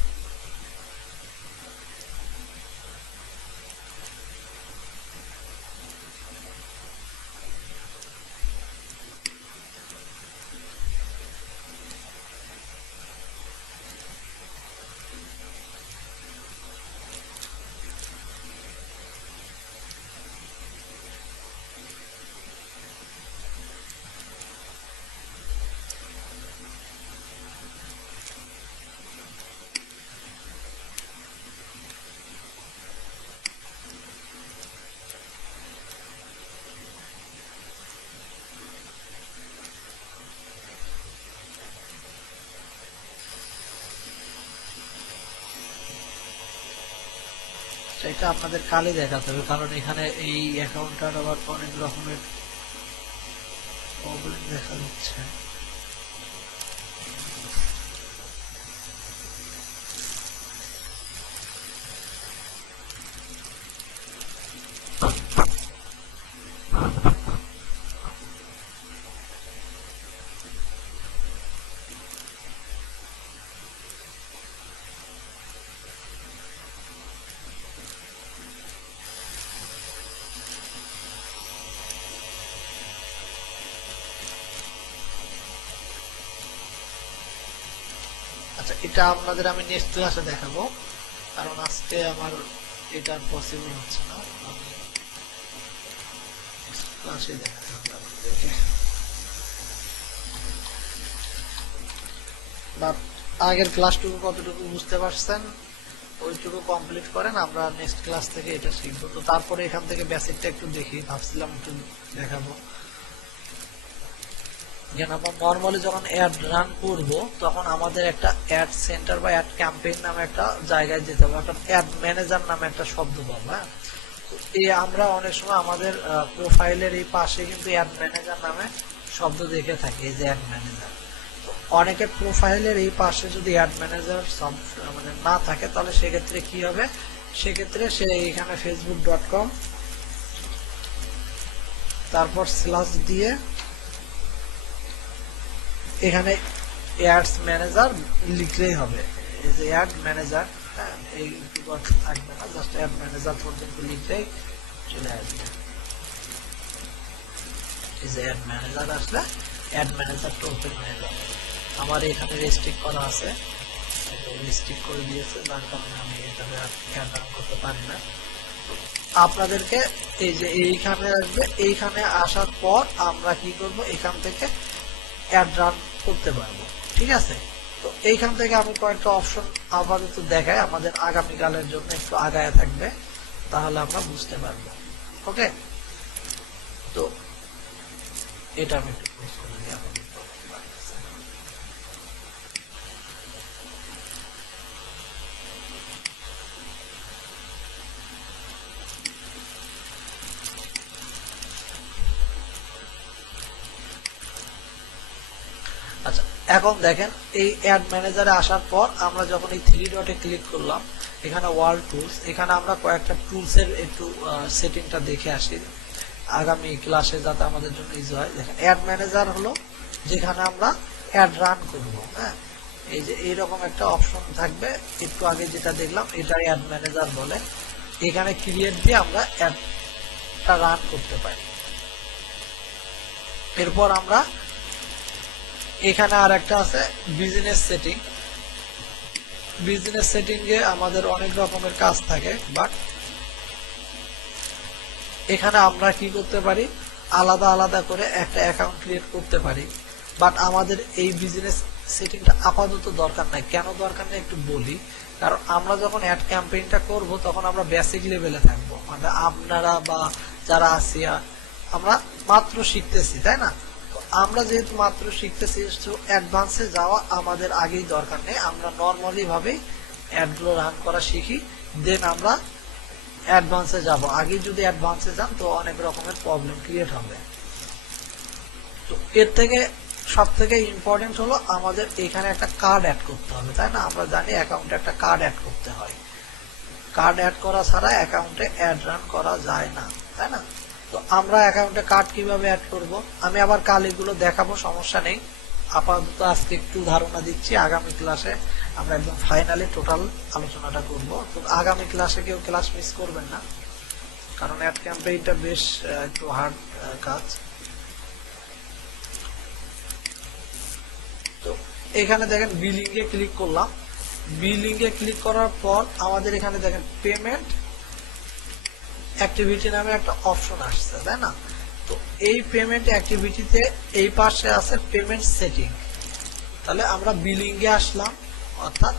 এটা আপনাদের কালে দেখাতে হবে, কারণ এখানে এই অ্যাকাউন্টটার আবার অনেক রকমের প্রবলেম দেখা যাচ্ছে। আচ্ছা, এটা আপনাদের আমি নেক্সট ক্লাসে দেখাবো, কারণ আজকে আমার এটা পসিবল হচ্ছে না। আমি নেক্সট ক্লাসে দেখাতে হবে আপনাদেরকে। বা আগের ক্লাসটুকু কতটুকু বুঝতে পারছেন ওইটুকু কমপ্লিট করেন, আমরা নেক্সট ক্লাস থেকে এটা শিখবো। তো তারপরে এখান থেকে বেসিকটা একটু দেখি, ভাবছিলাম একটু দেখাবো। যেন আমরা নর্মালি যখন অ্যাড রান করব, তখন আমাদের একটা অ্যাড সেন্টার বা অ্যাড ক্যাম্পেইন নামে একটা জায়গায় যেতে হবে, একটা অ্যাড ম্যানেজার নামে একটা শব্দ পাবো। হ্যাঁ, এই আমরা অনেক সময় আমাদের প্রোফাইলের এই পাশে কিন্তু অ্যাড ম্যানেজার নামে শব্দ দেখে থাকি, এই যে অ্যাড ম্যানেজার। অনেকের প্রোফাইলের এই পাশে যদি অ্যাড ম্যানেজার মানে না থাকে, তাহলে সেক্ষেত্রে কি হবে, সেক্ষেত্রে সে এখানে facebook.com তারপর স্ল্যাশ দিয়ে এখানে অ্যাডস ম্যানেজার লিখলেই হবে। এই যে অ্যাড ম্যানেজার, এই থাকবে না, জাস্ট অ্যাড ম্যানেজার পর্যন্ত লিখলেই চলে আসবে। এই যে অ্যাড ম্যানেজার আসলে অ্যাড ম্যানেজারটা ওপেন হয়ে যাবে। আমার এখানে রেস্ট্রিক্ট করা আছে, রেস্ট্রিক্ট করে দিয়েছে, যার কারণে আমি এটাতে অ্যাড রান করতে পারি না। আপনাদেরকে এই যে এইখানে আসবে, এইখানে আসার পর আমরা কি করব, এখান থেকে অ্যাড রান করতে পারবো। ঠিক আছে, তো এইখান থেকে আমি কয়েকটা অপশন আপাতত দেখাই, আমাদের আগামীকালের জন্য একটু আগায় থাকবে, তাহলে আমরা বুঝতে পারবো। ওকে, তো এটা আমি একটু ক্লোজ করে দিই আপাতত। আচ্ছা, এখন দেখেন এই অ্যাড ম্যানেজারে আসার পর আমরা যখন এই থ্রি ডটে ক্লিক করলাম, এখানে ওয়ার্ল্ড টুলস, এখানে আমরা কয়েকটা টুলস এর একটু সেটিংটা দেখে আসি আগামী ক্লাসে যাতে আমাদের জন্য ইজি হয়। দেখেন অ্যাড ম্যানেজার হলো যেখানে আমরা অ্যাড রান করব। হ্যাঁ, এই যে এইরকম একটা অপশন থাকবে, একটু আগে যেটা দেখলাম এটাই অ্যাড ম্যানেজার বলে। এখানে ক্রিয়েট দিয়ে আমরা অ্যাডটা রান করতে পারি। এরপর আমরা এখানে আর একটা আছে বিজনেস সেটিং। বিজনেস সেটিং এ আমাদের অনেক রকমের কাজ থাকে, বাট এখানে আমরা কি করতে পারি, আলাদা আলাদা করে একটা অ্যাকাউন্ট ক্রিয়েট করতে পারি। বাট আমাদের এই বিজনেস সেটিংটা আপাতত দরকার নাই। কেন দরকার নেই একটু বলি। কারণ আমরা যখন অ্যাড ক্যাম্পেইনটা করব তখন আমরা বেসিক লেভেলে থাকবো, মানে আপনারা বা যারা আছি আমরা মাত্র শিখতেছি, তাই না? আমরা যেহেতু মাত্র শিখতেছি, অ্যাডভান্সে যাওয়া আমাদের আগেই দরকার নেই। আমরা নর্মালি ভাবে অ্যাডগুলো রান করা শিখি, দেন আমরা অ্যাডভান্সে যাব। আগে যদি অ্যাডভান্সে যান তো অনেক রকমের প্রবলেম ক্রিয়েট হবে। তো এর থেকে সব থেকে ইম্পর্টেন্ট হলো আমাদের এখানে একটা কার্ড অ্যাড করতে হবে, তাই না? আমরা জানি অ্যাকাউন্টে একটা কার্ড অ্যাড করতে হয়। কার্ড অ্যাড করা ছাড়া অ্যাকাউন্টে অ্যাড রান করা যায় না, তাই না? তো আমরা অ্যাকাউন্টে কার্ড কিভাবে অ্যাড করব, আমি আবার কাল এগুলো দেখাবো, সমস্যা নেই। আপাতত আজকে একটু ধারণা দিচ্ছি, আগামী ক্লাসে আমরা একদম ফাইনালি টোটাল আলোচনাটা করব। তো আগামী ক্লাসে কেউ ক্লাস মিস করবেন না, কারণ অ্যাড ক্যাম্পেইনটা বেশ একটু হার্ড কাজ। তো এখানে দেখেন বিলিং এ ক্লিক করলাম। বিলিং এ ক্লিক করার পর আমাদের এখানে দেখেন পেমেন্ট অ্যাক্টিভিটি নামে একটা অপশন আসছে, তাই না? তো এই পেমেন্ট অ্যাক্টিভিটিতে এই পাশে আছে পেমেন্ট সেটিং। তাহলে আমরা বিলিং এ আসলাম, অর্থাৎ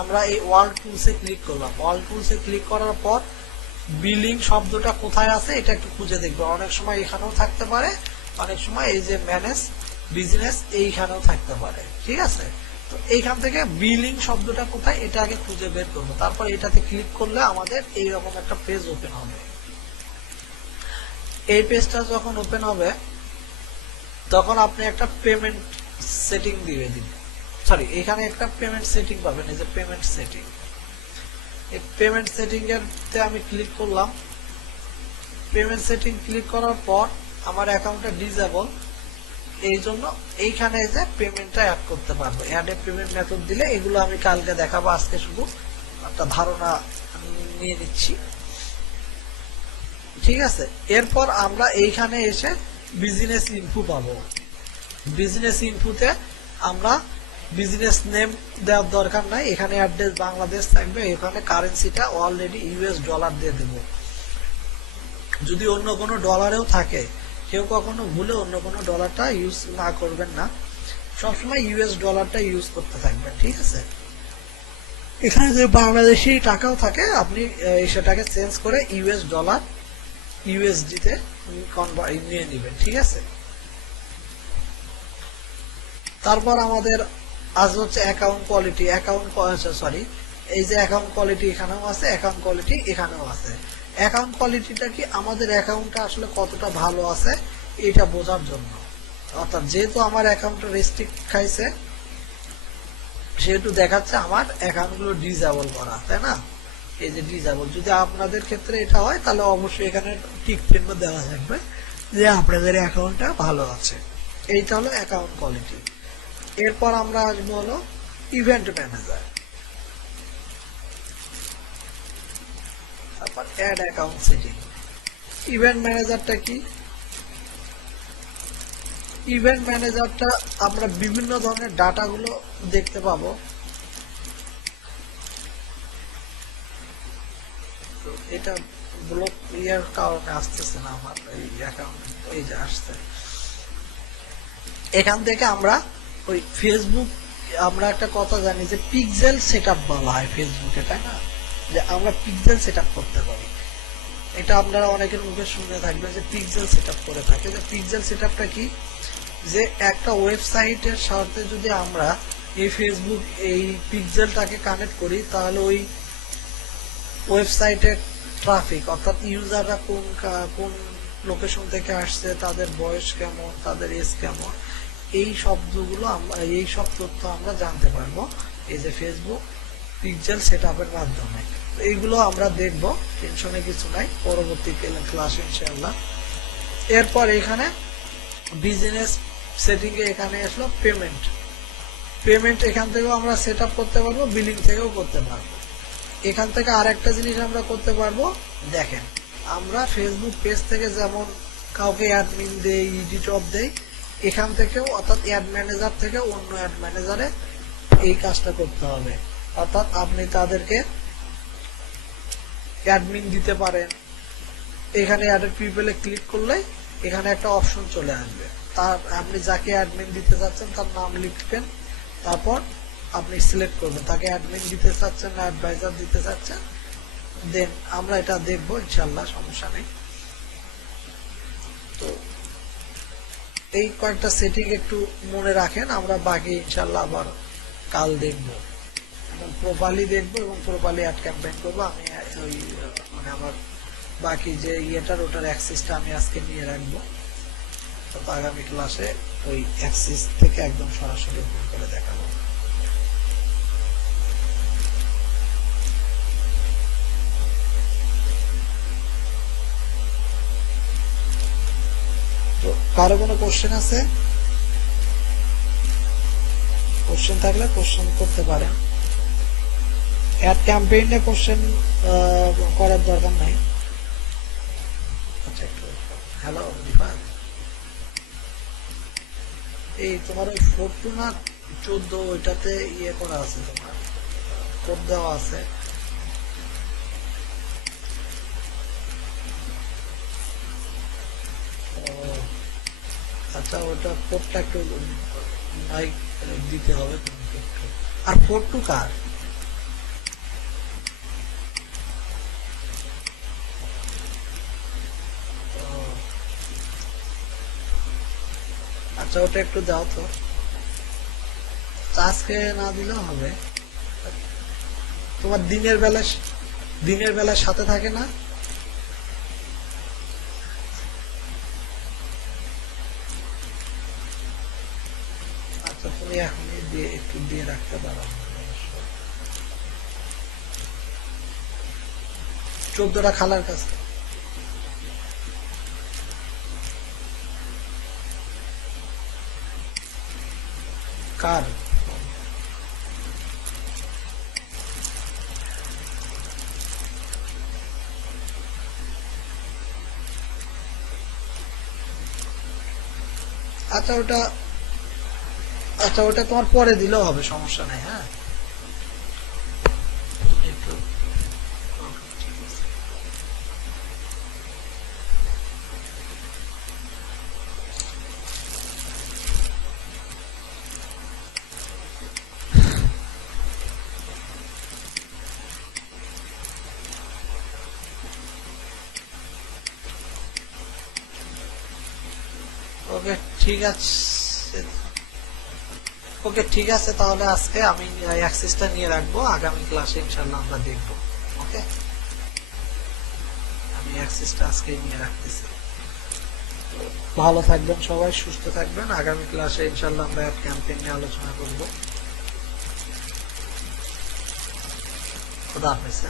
আমরা এই ওয়ার্ল্ড টুলসে ক্লিক করলাম। ওয়ার্ল্ড টুলসে ক্লিক করার পর বিলিং শব্দটা কোথায় আছে এটা একটু খুঁজে দেখবো। অনেক সময় এখানেও থাকতে পারে, অনেক সময় এই যে ম্যানেজ বিজনেস এইখানেও থাকতে পারে, ঠিক আছে? তো এইখান থেকে বিলিং শব্দটা কোথায় এটা আগে খুঁজে বের করবো, তারপর এটাতে ক্লিক করলে আমাদের এইরকম একটা পেজ ওপেন হবে। এই পেজটা যখন ওপেন হবে তখন আপনি একটা পেমেন্ট সেটিং দিয়ে দিবেন, সরি এখানে একটা পেমেন্ট সেটিং পাবেন, এই যে পেমেন্ট সেটিং। এই পেমেন্ট সেটিং এরতে আমি ক্লিক করলাম। পেমেন্ট সেটিং ক্লিক করার পর আমার অ্যাকাউন্টটা ডিসেবল, এই জন্য এইখানে যে পেমেন্টটা অ্যাড করতে পারবো। অ্যাড এ পেমেন্ট মেথড দিলে, এগুলো আমি কালকে দেখাবো, আজকে শুধু একটা ধারণা নিয়ে নিচ্ছি, ঠিক আছে? এরপর আমরা এইখানে এসে বিজনেস ইনফো পাবো। বিজনেস ইনফোতে আমরা বিজনেস নেম দেওয়ার দরকার নাই, এখানে অ্যাড্রেস বাংলাদেশ থাকবে, এখানে কারেন্সিটা অলরেডি ইউএস ডলার দিয়ে দেবো। যদি অন্য কোনো ডলারেও থাকে, কেউ কখনো ভুলে অন্য কোনো ডলারটা ইউজ না করবেন না, সবসময় ইউএস ডলারটা ইউজ করতে থাকবেন, ঠিক আছে? এখানে যে বাংলাদেশি টাকাও থাকে, আপনি সেটাকে চেঞ্জ করে ইউএস ডলার ইউএসডি তে নিয়ে নেবেন, ঠিক আছে? তারপর আমাদের আজ হচ্ছে অ্যাকাউন্ট কোয়ালিটি। এই যে অ্যাকাউন্ট কোয়ালিটি এখানেও আছে, অ্যাকাউন্ট কোয়ালিটি এখানেও আছে। অ্যাকাউন্ট কোয়ালিটিটা কি, আমাদের অ্যাকাউন্টটা আসলে কতটা ভালো আছে এটা বোঝার জন্য। অর্থাৎ যেহেতু আমার অ্যাকাউন্টটা রেস্ট্রিক্ট খাইছে, সেহেতু দেখাচ্ছে আমার অ্যাকাউন্টগুলো ডিসেবল করা, তাই না? এই যে ডিসেবল, যদি আপনাদের ক্ষেত্রে এটা হয় তাহলে অবশ্যই এখানে টিক চিহ্ন দেওয়া থাকবে যে আপনাদের অ্যাকাউন্টটা ভালো আছে। এইটা হলো অ্যাকাউন্ট কোয়ালিটি। এরপর আমরা আসবো হলো ইভেন্ট ম্যানেজার, তারপর অ্যাড অ্যাকাউন্ট সেটিং। ইভেন্ট ম্যানেজারটা কি? ইভেন্ট ম্যানেজারটা আমরা বিভিন্ন ধরনের ডাটাগুলো দেখতে পাবো। এটা ব্লক ইয়ার কারণে আসতেছে না আমার এই অ্যাকাউন্ট, এই যে আসছে। এখান থেকে আমরা ওই ফেসবুক আমরা একটা কথা জানি যে পিক্সেল সেটআপ বলা হয় ফেসবুকে, তাই না? যে আমরা পিক্সেল সেটআপ করতে পারি। এটা আপনারা অনেকের মুখে শুনে থাকবেন যে পিক্সেল সেটআপ করে থাকে। যে পিক্সেল সেটআপটা কি, যে একটা ওয়েবসাইটের সাথে যদি আমরা এই ফেসবুক এই পিক্সেলটাকে কানেক্ট করি, তাহলে ওই ওয়েবসাইটের ট্রাফিক অর্থাৎ ইউজাররা কোন লোকেশন থেকে আসছে, তাদের বয়স কেমন, তাদের এজ কেমন, এই শব্দগুলো আমরা, এই সব তথ্য আমরা জানতে পারবো এই যে ফেসবুক পিক্সেল সেটআপের মাধ্যমে। এইগুলো আমরা দেখবো, টেনশনে কিছু নাই, পরবর্তী ক্লাসে ইনশাআল্লাহ। এরপর এখানে বিজনেস সেটিং এ এখানে আসলো পেমেন্ট এখান থেকেও আমরা সেট আপ করতে পারবো, বিলিং থেকেও করতে পারবো। এখান থেকে আরেকটা জিনিস আমরা করতে পারবো, দেখেন আমরা ফেসবুক পেজ থেকে যেমন কাউকে অ্যাডমিন দেই, এডিটর দেই, এখান থেকেও অর্থাৎ অ্যাড ম্যানেজার থেকে অন্য অ্যাড ম্যানেজারে এই কাজটা করতে হবে। অর্থাৎ আপনি তাদেরকে অ্যাডমিন দিতে পারেন। এখানে অ্যাডেড পিপলে ক্লিক করলে এখানে একটা অপশন চলে আসবে, তার আপনি যাকে অ্যাডমিন দিতে চাচ্ছেন তার নাম লিখবেন, তারপর আপনি সিলেক্ট করবেন তাকে অ্যাডমিন দিতে চাচ্ছেন না অ্যাডভাইজার দিতে চাচ্ছেন। দেন আমরা এটা দেখবো ইনশাআল্লাহ, সমস্যা নেই। তো এই কয়েকটা সেটিং একটু মনে রাখেন, আমরা বাকি ইনশাআল্লাহ আবার কাল দেখবো এবং প্রপারলি দেখবো এবং প্রপারলি অ্যাড ক্যাম্পেইন করবো। আমি ওই মানে আমার বাকি যে ইয়েটার ওটার অ্যাক্সেসটা আমি আজকে নিয়ে রাখবো, তো আগামী ক্লাসে ওই অ্যাক্সেস থেকে একদম সরাসরি ওপেন করে দেখাবো। তো কারো কোনো কোশ্চেন আছে? কোশ্চেন থাকলে কোশ্চেন করতে পারেন। অ্যাড ক্যাম্পেইনে কোশ্চেন করার দরকার নাই। আচ্ছা একটু হ্যালো রিফাত, এই তোমার ওই 4 না 14 ওইটাতে ইয়ে করা আছে, তোমার কোড দেওয়া আছে। আচ্ছা ওটা কোডটা একটু নাই দিতে হবে তোমাকে একটু। আর 42 কার? আচ্ছা ওটা একটু দাও তো, আজকে না দিলেও হবে। তোমার দিনের বেলা সাথে থাকে না? আচ্ছা তুমি এখনই দিয়ে একটু দিয়ে রাখতে পারো। 14টা খালার কাছে কার? আচ্ছা ওটা তোমার পরে দিলেও হবে, সমস্যা নাই। হ্যাঁ ওকে ঠিক আছে, ওকে ঠিক আছে, তাহলে আজকে আমি অ্যাক্সেসটা নিয়ে রাখবো, আগামী ক্লাসে ইনশাআল্লাহ আমরা দেখবো। ওকে আমি অ্যাক্সেসটা আজকে নিয়ে রাখতেছি। ভালো থাকবেন সবাই, সুস্থ থাকবেন। আগামী ক্লাসে ইনশাআল্লাহ আমরা অ্যাড ক্যাম্পেইন নিয়ে আলোচনা করবো। খোদা হাফেজ।